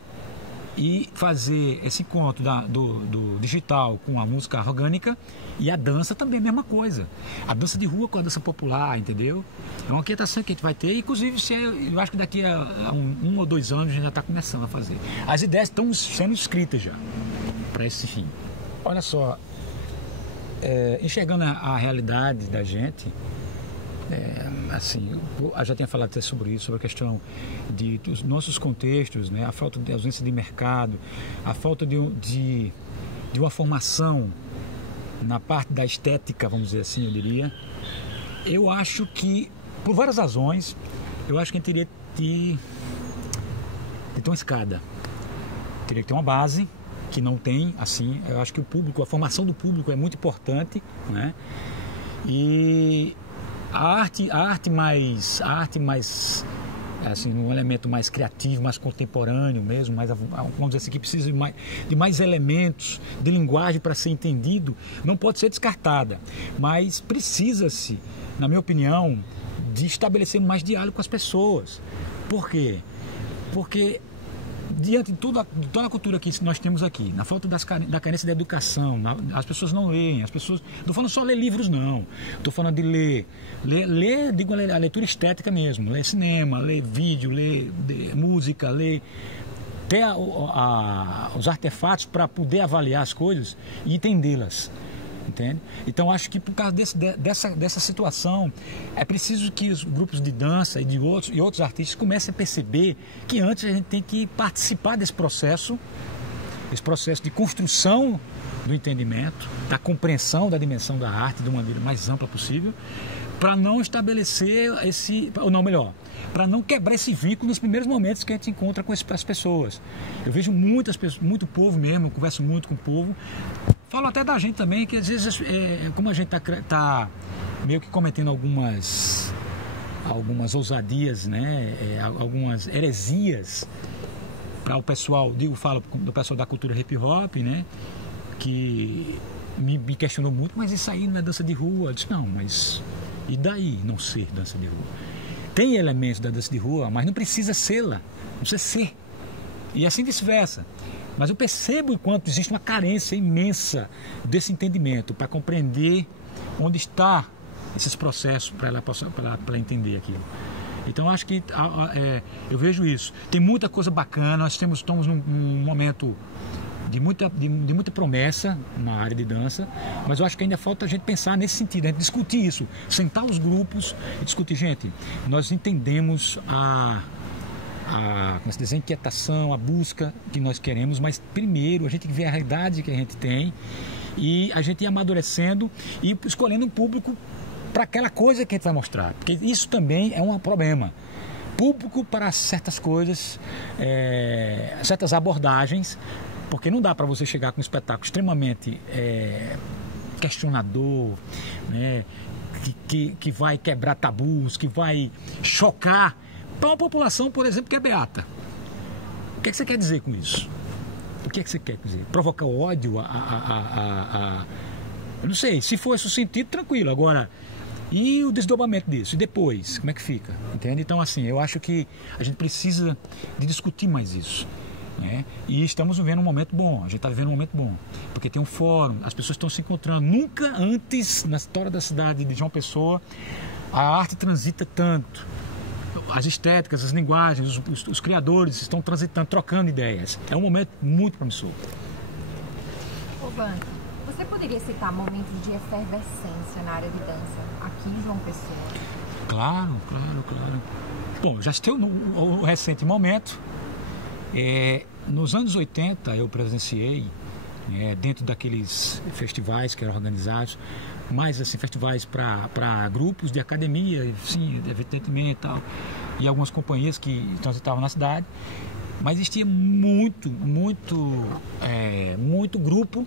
e fazer esse encontro do digital com a música orgânica, e a dança também é a mesma coisa. A dança de rua com a dança popular, entendeu? É uma quietação que a gente vai ter, inclusive eu acho que daqui a um ou 2 anos a gente já está começando a fazer. As ideias estão sendo escritas já para esse fim. Olha só, enxergando a realidade da gente, assim, eu já tinha falado até sobre isso, sobre a questão dos nossos contextos, né, a falta de ausência de mercado, a falta de uma formação na parte da estética, vamos dizer assim, eu diria. Eu acho que, por várias razões, eu acho que a gente teria de ter uma escada, teria que ter uma base, que não tem, assim. Eu acho que o público, a formação do público é muito importante, né? E a arte mais assim, um elemento mais criativo, mais contemporâneo mesmo, vamos dizer assim, que precisa de mais elementos de linguagem para ser entendido, não pode ser descartada, mas precisa-se, na minha opinião, de estabelecer mais diálogo com as pessoas. Por quê? Porque diante de toda a cultura que nós temos aqui, na falta da carência da educação, as pessoas não leem, não estou falando só ler livros não, estou falando de ler, digo a leitura estética mesmo, ler cinema, ler vídeo, ler música, ler ter os artefatos para poder avaliar as coisas e entendê-las. Entende? Então acho que por causa dessa situação é preciso que os grupos de dança e outros artistas comecem a perceber que antes a gente tem que participar desse processo de construção do entendimento, da compreensão da dimensão da arte de uma maneira mais ampla possível, para não estabelecer para não quebrar esse vínculo nos primeiros momentos que a gente encontra com as pessoas. Eu vejo muito povo mesmo, eu converso muito com o povo. Falo até da gente também, que às vezes, como a gente está meio que cometendo algumas ousadias, né? Algumas heresias para o pessoal, falo do pessoal da cultura hip hop, né? Que me questionou muito, mas isso aí não é dança de rua? Eu disse, não, mas e daí não ser dança de rua? Tem elementos da dança de rua, mas não precisa sê-la, não precisa ser. E assim vice-versa. Mas eu percebo o quanto existe uma carência imensa desse entendimento para compreender onde está esses processos para ela entender aquilo. Então acho que eu vejo isso. Tem muita coisa bacana, nós estamos num momento de muita promessa na área de dança, mas eu acho que ainda falta a gente pensar nesse sentido, a gente discutir isso, sentar os grupos e discutir, gente, nós entendemos como se diz, a inquietação, a busca que nós queremos, mas primeiro a gente vê a realidade que a gente tem e a gente ir amadurecendo e escolhendo um público para aquela coisa que a gente vai mostrar, porque isso também é um problema. Público para certas coisas, certas abordagens, porque não dá para você chegar com um espetáculo extremamente questionador, né, que vai quebrar tabus, que vai chocar para uma população, por exemplo, que é beata. O que é que você quer dizer com isso? O que é que você quer dizer? Provocar ódio? Eu não sei, se for esse o sentido, tranquilo. Agora, e o desdobramento disso? E depois, como é que fica? Entende? Então, assim, eu acho que a gente precisa de discutir mais isso, né? E estamos vivendo um momento bom, a gente está vivendo um momento bom, porque tem um fórum, as pessoas estão se encontrando. Nunca antes, na história da cidade de João Pessoa, a arte transita tanto. As estéticas, as linguagens, os criadores estão transitando, trocando ideias. É um momento muito promissor. Ô Banco, você poderia citar momentos de efervescência na área de dança aqui em João Pessoa? Claro. Bom, já estou no recente momento. Nos anos 80 eu presenciei, dentro daqueles festivais que eram organizados, mais assim, festivais para grupos de academia, sim, evidentemente, e algumas companhias que transitavam na cidade. mas existia muito grupo,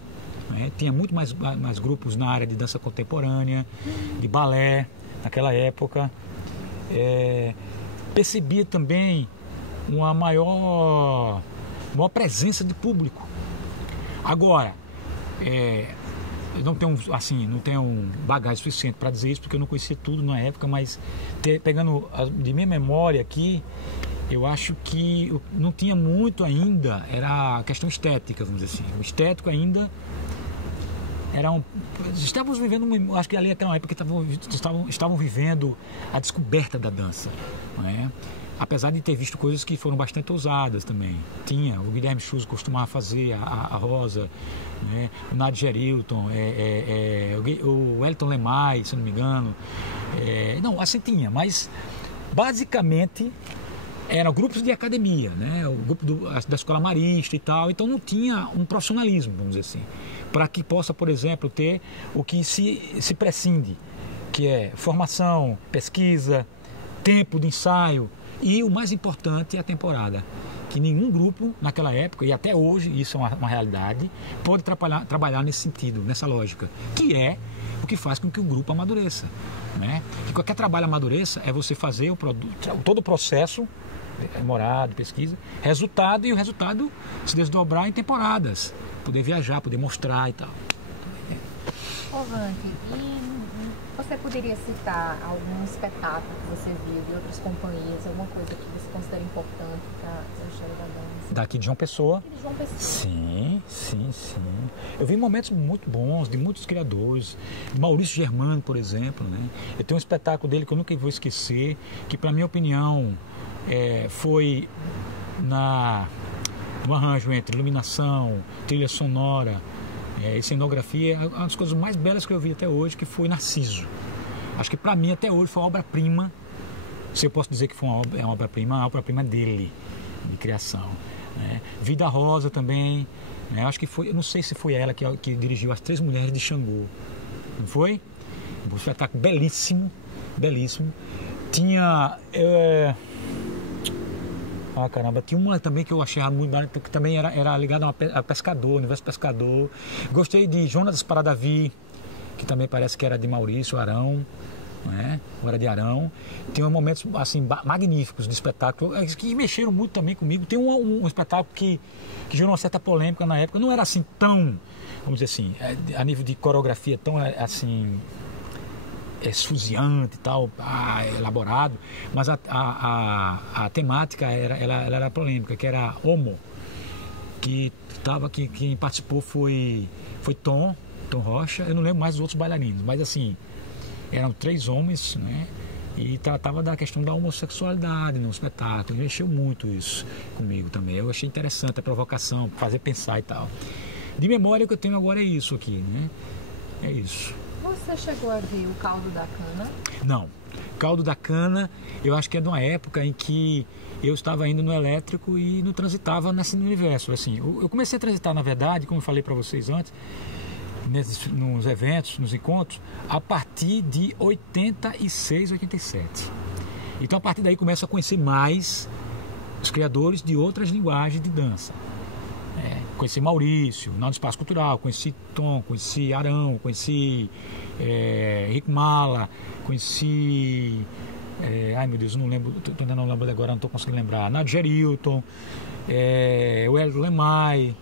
né? Tinha muito mais grupos na área de dança contemporânea, de balé, naquela época. Percebia também uma maior presença de público. Agora, eu não tenho bagagem suficiente para dizer isso, porque eu não conhecia tudo na época, mas pegando de minha memória aqui, eu acho que não tinha muito ainda, era a questão estética, vamos dizer assim. O estético ainda estávamos vivendo, acho que ali até uma época que estavam vivendo a descoberta da dança, não é? Apesar de ter visto coisas que foram bastante ousadas também. O Guilherme Schultz costumava fazer a Rosa, né? O Nadia Gerilton, o Wellington Lemay, se não me engano. Não, assim tinha, mas basicamente eram grupos de academia, né? O grupo da Escola Marista e tal, então não tinha um profissionalismo, vamos dizer assim, para que possa, por exemplo, ter o que se prescinde, que é formação, pesquisa, tempo de ensaio. E o mais importante é a temporada, que nenhum grupo naquela época, e até hoje isso é uma realidade, pode trabalhar nesse sentido, nessa lógica, que é o que faz com que o grupo amadureça, né? Que qualquer trabalho amadureça é você fazer todo o processo demorado, pesquisa, resultado, e o resultado se desdobrar em temporadas, poder viajar, poder mostrar e tal. Vande, e você poderia citar algum espetáculo que você viu de outras companhias, alguma coisa que você considera importante para a história da dança? Daqui de João Pessoa? Aqui de João Pessoa. Sim. Eu vi momentos muito bons, de muitos criadores. Maurício Germano, por exemplo, né? Eu tenho um espetáculo dele que eu nunca vou esquecer, que, para minha opinião, foi no arranjo entre iluminação, trilha sonora, e cenografia, uma das coisas mais belas que eu vi até hoje, que foi Narciso. Acho que para mim até hoje foi a obra-prima, se eu posso dizer que foi uma obra-prima dele, de criação, né? Vida Rosa também, né? Acho que foi, eu não sei se foi ela que dirigiu As Três Mulheres de Xangô, não foi? Um espetáculo belíssimo. Tinha... tinha uma também que eu achei muito barata, que também era ligada a pescador, universo pescador. Gostei de Jonas Paradavi, que também parece que era de Maurício Arão, né? Ou era de Arão. Tem momentos assim, magníficos de espetáculo, que mexeram muito também comigo. Tem um espetáculo que gerou uma certa polêmica na época, não era assim tão, vamos dizer assim, a nível de coreografia tão assim... esfuziante e tal, elaborado, mas a temática ela era polêmica, que era Homo, quem participou foi Tom Rocha, eu não lembro mais dos outros bailarinos, mas assim, eram 3 homens, né? E tratava da questão da homossexualidade no espetáculo, mexeu muito isso comigo também, eu achei interessante a provocação, fazer pensar e tal. De memória, o que eu tenho agora é isso aqui, né? É isso. Você chegou a ver o Caldo da Cana? Não. Caldo da Cana, eu acho que é de uma época em que eu estava indo no elétrico e não transitava nesse universo. Assim, eu comecei a transitar, na verdade, como eu falei para vocês antes, nos eventos, nos encontros, a partir de 86, 87. Então, a partir daí, começo a conhecer mais os criadores de outras linguagens de dança. Conheci Maurício, no Espaço Cultural, conheci Tom, conheci Arão, conheci Rick Mala, conheci... ai meu Deus, não lembro, ainda não lembro agora, não estou conseguindo lembrar. Nadia Gerilton, o Wellington Lemay.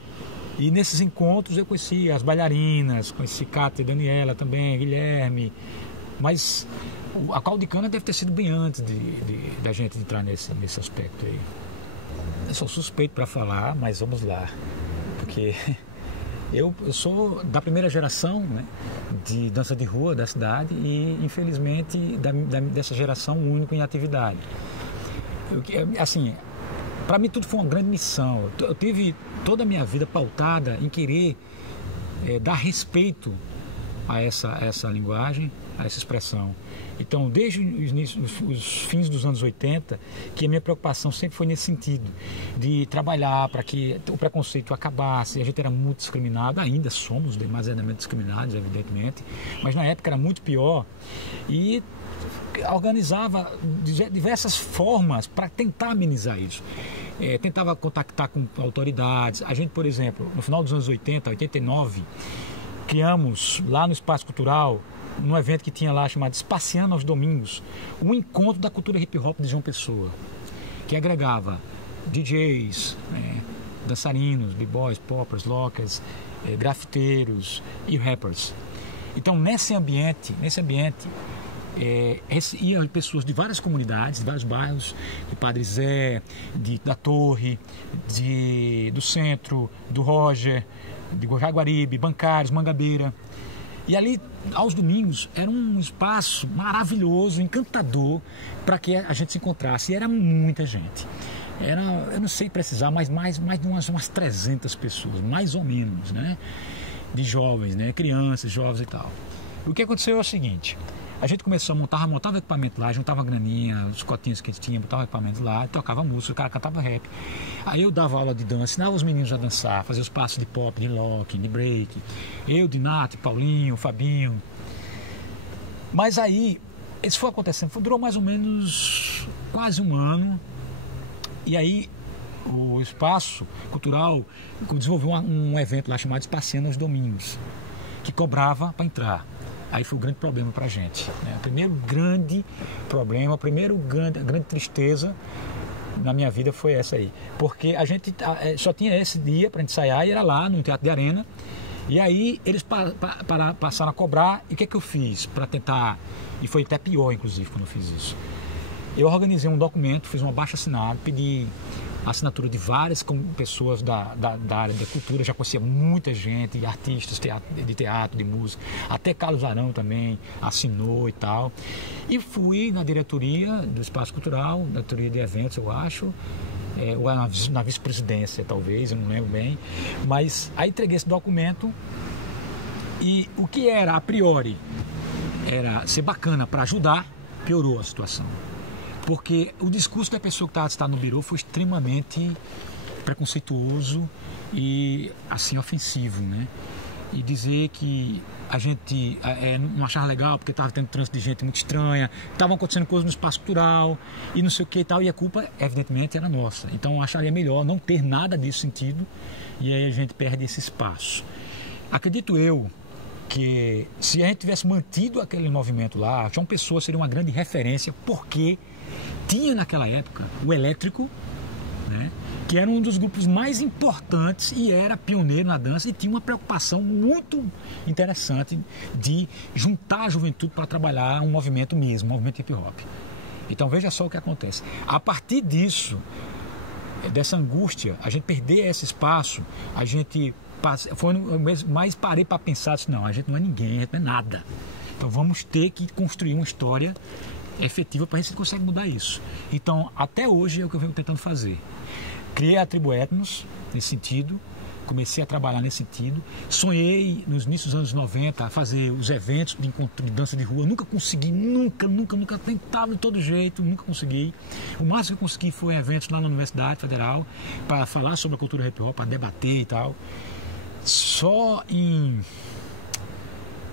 E nesses encontros eu conheci as bailarinas, conheci Cátia e Daniela também, Guilherme. Mas a Caldo de Cana deve ter sido bem antes da gente entrar nesse aspecto aí. Eu sou suspeito para falar, mas vamos lá. Porque eu sou da primeira geração, né, de dança de rua da cidade e, infelizmente, dessa geração única em atividade. Assim, para mim tudo foi uma grande missão. Eu tive toda a minha vida pautada em querer dar respeito a essa linguagem, a essa expressão. Então, desde os fins dos anos 80, que a minha preocupação sempre foi nesse sentido, de trabalhar para que o preconceito acabasse. A gente era muito discriminado, ainda somos demasiadamente discriminados, evidentemente, mas na época era muito pior, e organizava diversas formas para tentar amenizar isso. tentava contactar com autoridades. A gente, por exemplo, no final dos anos 80, 89, criamos lá no Espaço Cultural, num evento que tinha lá chamado Espaciando aos Domingos, um encontro da cultura hip hop de João Pessoa, que agregava DJs, dançarinos, b-boys, poppers, lockers, grafiteiros e rappers. Então nesse ambiente iam pessoas de várias comunidades, de vários bairros, de Padre Zé, da Torre, do Centro, do Roger, de Jaguaribe, Bancários, Mangabeira. E ali, aos domingos, era um espaço maravilhoso, encantador, para que a gente se encontrasse. E era muita gente. Eu não sei precisar, mas mais de umas 300 pessoas, mais ou menos, né? De jovens, né? Crianças, jovens e tal. O que aconteceu é o seguinte: a gente começou a montava equipamento lá, juntava graninha, os cotinhos que a gente tinha, botava equipamento lá, tocava música, o cara cantava rap. Aí eu dava aula de dança, ensinava os meninos a dançar, fazia os passos de pop, de lock, de break. Eu, de Nath, Paulinho, Fabinho. Mas aí, isso foi acontecendo, durou mais ou menos quase um ano. E aí, o Espaço Cultural desenvolveu um evento lá chamado Espaciando aos Domingos, que cobrava para entrar. Aí foi o grande problema para a gente, né? O primeiro grande problema, a grande tristeza na minha vida foi essa aí. Porque a gente só tinha esse dia para ensaiar e era lá no Teatro de Arena. E aí eles passaram a cobrar. E o que é que eu fiz para tentar... E foi até pior, inclusive, quando eu fiz isso. Eu organizei um documento, fiz um abaixo-assinado, pedi a assinatura de várias pessoas da área da cultura, já conhecia muita gente, artistas de teatro, de música, até Carlos Arão também assinou e tal. E fui na diretoria do Espaço Cultural, na diretoria de eventos, eu acho, ou na vice-presidência talvez, eu não lembro bem, mas aí entreguei esse documento e o que era a priori era ser bacana para ajudar, piorou a situação. Porque o discurso da pessoa que está no birô foi extremamente preconceituoso e assim ofensivo, né? E dizer que a gente não achava legal porque estava tendo trânsito de gente muito estranha, estavam acontecendo coisas no Espaço Cultural e não sei o que e tal, e a culpa evidentemente era nossa. Então eu acharia melhor não ter nada desse sentido e aí a gente perde esse espaço. Acredito eu que se a gente tivesse mantido aquele movimento lá, João Pessoa seria uma grande referência, porque tinha naquela época o Elétrico, né, que era um dos grupos mais importantes e era pioneiro na dança e tinha uma preocupação muito interessante de juntar a juventude para trabalhar um movimento mesmo, um movimento hip hop. Então veja só o que acontece. A partir disso, dessa angústia, a gente perder esse espaço, a gente... Mas parei para pensar assim, não, a gente não é ninguém, a gente não é nada. Então vamos ter que construir uma história efetiva para ver se consegue mudar isso. Então, até hoje é o que eu venho tentando fazer. Criei a Tribo Etnos nesse sentido, comecei a trabalhar nesse sentido. Sonhei nos inícios dos anos 90 a fazer os eventos de encontro de dança de rua. Nunca consegui, nunca tentava de todo jeito, nunca consegui. O máximo que eu consegui foi eventos lá na Universidade Federal para falar sobre a cultura hip hop, para debater e tal. Só em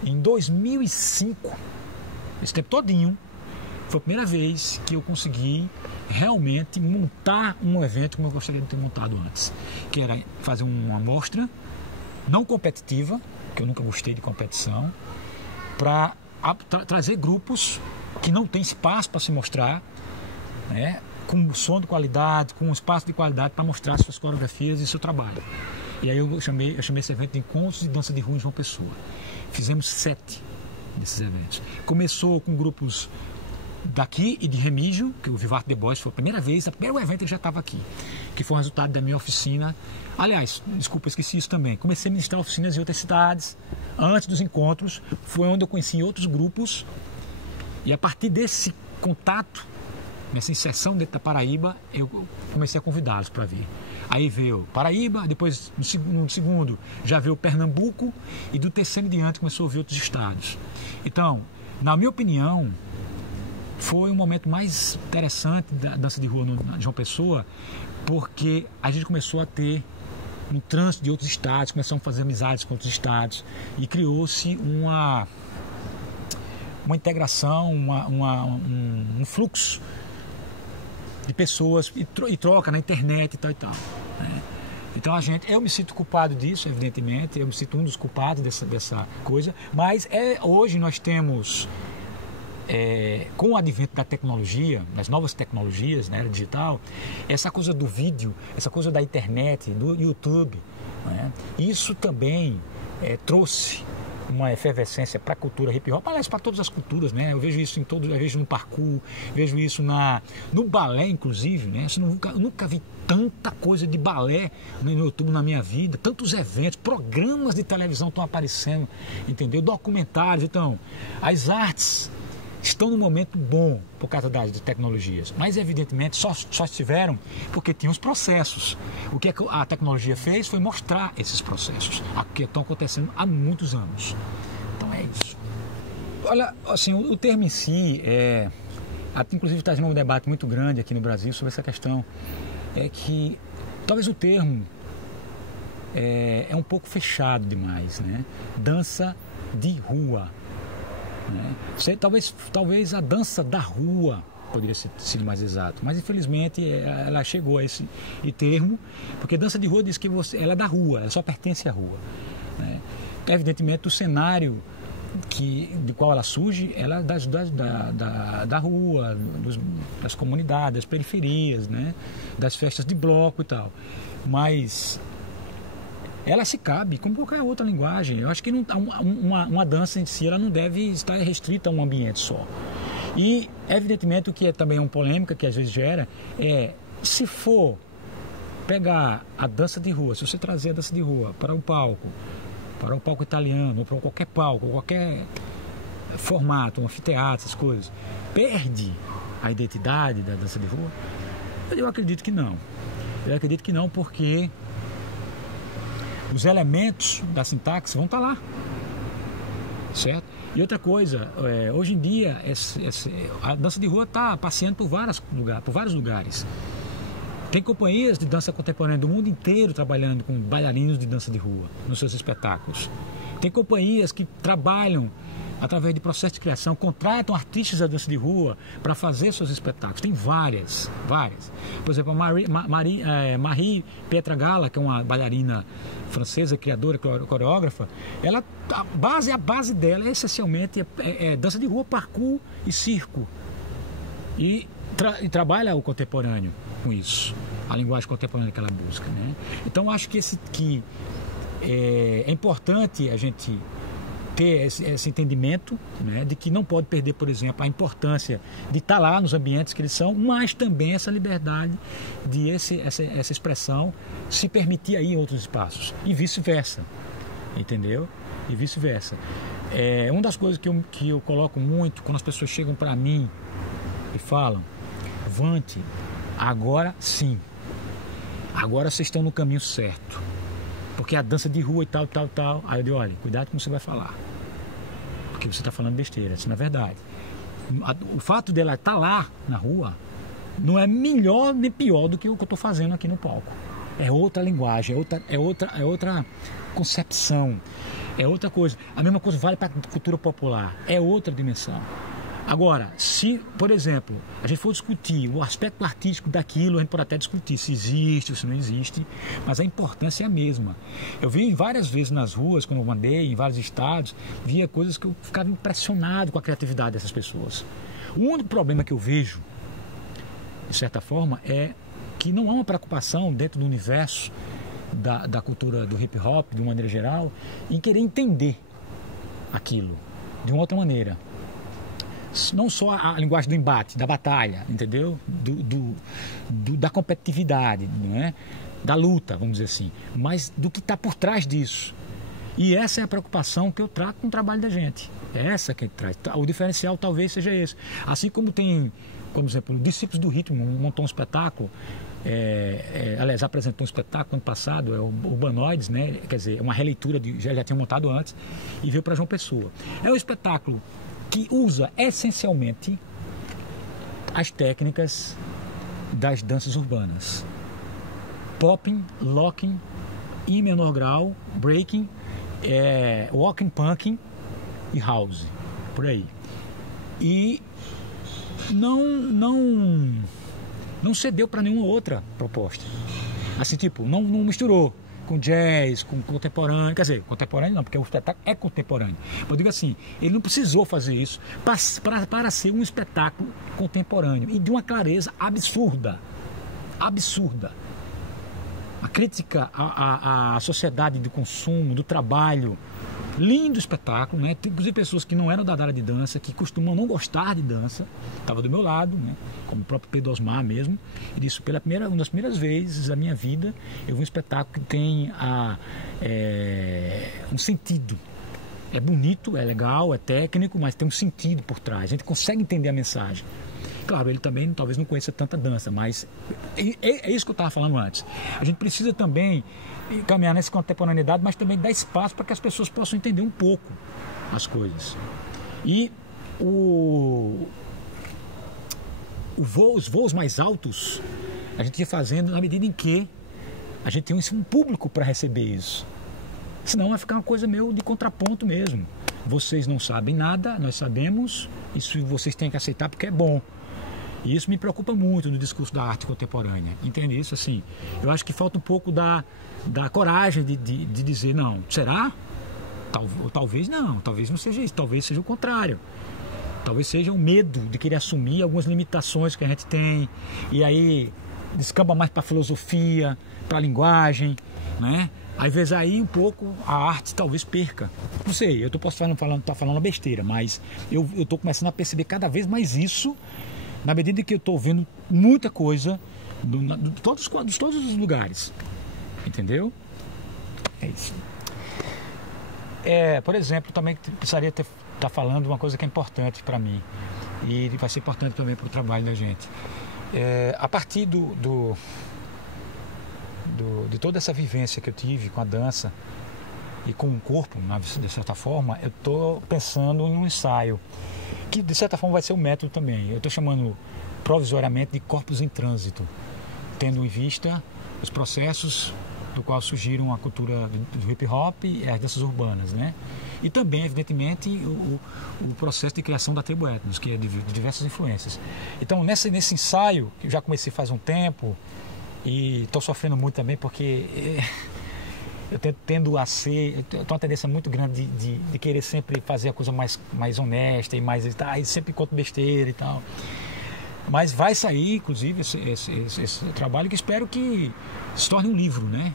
2005, esse tempo todinho, foi a primeira vez que eu consegui realmente montar um evento como eu gostaria de ter montado antes, que era fazer uma mostra não competitiva, que eu nunca gostei de competição, para trazer grupos que não têm espaço para se mostrar, né, com som de qualidade, com um espaço de qualidade para mostrar suas coreografias e seu trabalho. E aí eu chamei esse evento de Encontros de Dança de Rua em João Pessoa. Fizemos 7 desses eventos. Começou com grupos daqui e de Remígio, que o Vivarte The Boys foi a primeira vez, o primeiro evento ele já estava aqui, que foi o resultado da minha oficina. Aliás, desculpa, esqueci isso também. Comecei a ministrar oficinas em outras cidades, antes dos encontros, foi onde eu conheci outros grupos, e a partir desse contato, nessa inserção dentro da Paraíba, eu comecei a convidá-los para vir. Aí veio Paraíba, depois no segundo já veio Pernambuco, e do terceiro em diante começou a vir outros estados. Então, na minha opinião, foi o momento mais interessante da dança de rua no João Pessoa, porque a gente começou a ter um trânsito de outros estados, começamos a fazer amizades com outros estados e criou-se uma integração, um fluxo de pessoas e troca na internet e tal e tal, né? Então eu me sinto culpado disso, evidentemente, eu me sinto um dos culpados dessa coisa, mas hoje nós temos, com o advento da tecnologia, das novas tecnologias, né, digital, essa coisa do vídeo, essa coisa da internet, do YouTube, né? Isso também trouxe uma efervescência para a cultura hip hop, aliás, para todas as culturas, né? Eu vejo isso eu vejo no parkour, vejo isso no balé, inclusive, né? Eu nunca vi tanta coisa de balé no YouTube na minha vida, tantos eventos, programas de televisão estão aparecendo, entendeu? Documentários, então, as artes estão num momento bom por causa das tecnologias, mas evidentemente só estiveram porque tinham os processos. O que a tecnologia fez foi mostrar esses processos, que estão acontecendo há muitos anos. Então é isso. Olha, assim, o termo em si inclusive está tendo um debate muito grande aqui no Brasil sobre essa questão, que talvez o termo é um pouco fechado demais, né? Dança de rua. Talvez a dança da rua poderia ser mais exato, mas infelizmente ela chegou a esse termo, porque dança de rua diz que ela é da rua, ela só pertence à rua, né? Evidentemente o cenário de qual ela surge, ela é da rua, das comunidades, das periferias, né? Das festas de bloco e tal, mas ela se cabe como qualquer outra linguagem. Eu acho que uma dança em si ela não deve estar restrita a um ambiente só. E, evidentemente, o que é também uma polêmica que às vezes gera se for pegar a dança de rua, se você trazer a dança de rua para um palco italiano, ou para qualquer palco, qualquer formato, um anfiteatro, essas coisas, perde a identidade da dança de rua? Eu acredito que não. Eu acredito que não, porque os elementos da sintaxe vão estar lá, certo? E outra coisa, hoje em dia a dança de rua está passeando por vários lugares. Tem companhias de dança contemporânea do mundo inteiro trabalhando com bailarinos de dança de rua nos seus espetáculos. Tem companhias que trabalham através de processo de criação, contratam artistas da dança de rua para fazer seus espetáculos. Tem várias. Por exemplo, a Marie Pietra Gala, que é uma bailarina francesa, criadora, coreógrafa, a base dela essencialmente dança de rua, parkour e circo. E trabalha o contemporâneo com isso, a linguagem contemporânea que ela busca, né? Então acho que é importante a gente ter esse entendimento, né, de que não pode perder, por exemplo, a importância de estar lá nos ambientes que eles são, mas também essa liberdade de essa expressão se permitir aí em outros espaços e vice-versa, entendeu? E vice-versa. Uma das coisas que eu coloco muito quando as pessoas chegam para mim e falam: Vante, agora sim, agora vocês estão no caminho certo, porque a dança de rua e tal. Aí eu digo: olha, cuidado com o que você vai falar, porque você está falando besteira. Isso não é verdade. O fato dela estar lá na rua não é melhor nem pior do que o que eu estou fazendo aqui no palco. É outra linguagem, é outra concepção, é outra coisa. A mesma coisa vale para a cultura popular, é outra dimensão. Agora, se, por exemplo, a gente for discutir o aspecto artístico daquilo, a gente pode até discutir se existe ou se não existe, mas a importância é a mesma. Eu vi várias vezes nas ruas, quando eu andei em vários estados, via coisas que eu ficava impressionado com a criatividade dessas pessoas. O único problema que eu vejo, de certa forma, é que não há uma preocupação dentro do universo da cultura do hip hop, de uma maneira geral, em querer entender aquilo de uma outra maneira. Não só a linguagem do embate, da batalha, entendeu? Da competitividade, não é? Da luta, vamos dizer assim, mas do que está por trás disso. E essa é a preocupação que eu trato no trabalho da gente. É essa que a gente traz. O diferencial talvez seja esse. Assim como tem, por exemplo, Discípulos do Ritmo montou um espetáculo, aliás, apresentou um espetáculo ano passado, o Urbanoides, né? Quer dizer, uma releitura, já tinha montado antes, e veio para João Pessoa. É um espetáculo que usa essencialmente as técnicas das danças urbanas: popping, locking, em menor grau, breaking, walking, punking e house, por aí. E não não cedeu para nenhuma outra proposta. Assim, tipo, não misturou com jazz, com contemporâneo, quer dizer, contemporâneo não, porque o espetáculo é contemporâneo. Eu digo assim, ele não precisou fazer isso para ser um espetáculo contemporâneo e de uma clareza absurda. A crítica à sociedade do consumo, do trabalho. Lindo espetáculo, né? Tem inclusive pessoas que não eram da área de dança, que costumam não gostar de dança, estava do meu lado, né? Como o próprio Pedro Osmar mesmo, e disse, uma das primeiras vezes da minha vida, eu vi um espetáculo que tem um sentido. É bonito, é legal, é técnico, mas tem um sentido por trás, a gente consegue entender a mensagem. Claro, ele também talvez não conheça tanta dança, mas é isso que eu estava falando antes. A gente precisa também caminhar nessa contemporaneidade, mas também dar espaço para que as pessoas possam entender um pouco as coisas. E os voos mais altos a gente ia fazendo na medida em que a gente tem um público para receber isso. Senão vai ficar uma coisa meio de contraponto mesmo. Vocês não sabem nada, nós sabemos, isso vocês têm que aceitar porque é bom. E isso me preocupa muito no discurso da arte contemporânea. Entende isso? Assim, eu acho que falta um pouco da coragem de dizer, não, será? Talvez não, talvez não seja isso, talvez seja o contrário. Talvez seja o medo de querer assumir algumas limitações que a gente tem. E aí descamba mais para a filosofia, para a linguagem, né? Às vezes aí um pouco a arte talvez perca. Não sei, eu posso estar falando besteira, mas eu estou começando a perceber cada vez mais isso, na medida que eu estou vendo muita coisa de todos os lugares. Entendeu? É isso. Por exemplo, também precisaria estar falando uma coisa que é importante para mim e vai ser importante também para o trabalho da gente. A partir de toda essa vivência que eu tive com a dança e com o corpo, de certa forma, eu estou pensando em um ensaio que de certa forma vai ser um método também. Eu estou chamando provisoriamente de corpos em trânsito, tendo em vista os processos do qual surgiram a cultura do hip hop e as danças urbanas, né? E também, evidentemente, o processo de criação da tribo etnos, que é de diversas influências. Então, nesse ensaio, que eu já comecei faz um tempo, e estou sofrendo muito também porque eu tenho uma tendência muito grande de querer sempre fazer a coisa mais honesta e e sempre conto besteira e tal. Mas vai sair, inclusive, esse trabalho que espero que se torne um livro, né?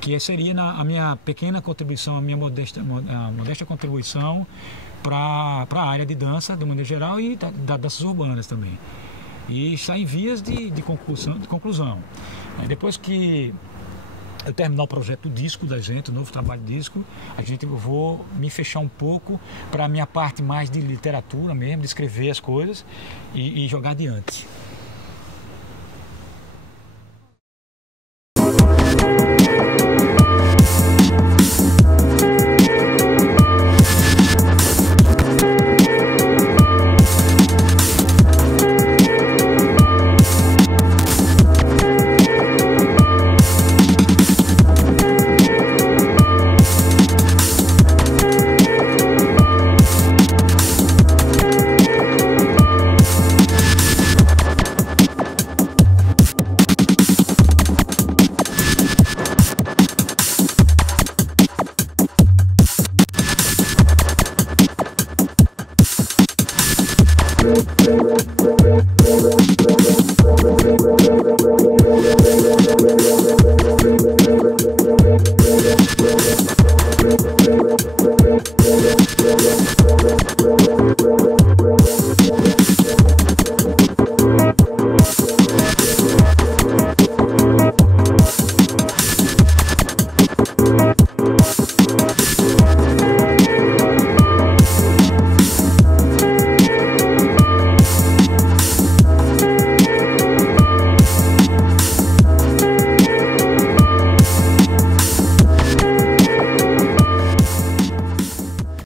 Que seria a minha pequena contribuição, a minha modesta contribuição para a área de dança, de maneira geral, e das danças urbanas também. E está em vias de conclusão. Depois que eu terminar o projeto do disco da gente, o novo trabalho de disco, eu vou me fechar um pouco para a minha parte mais de literatura mesmo, de escrever as coisas e jogar adiante.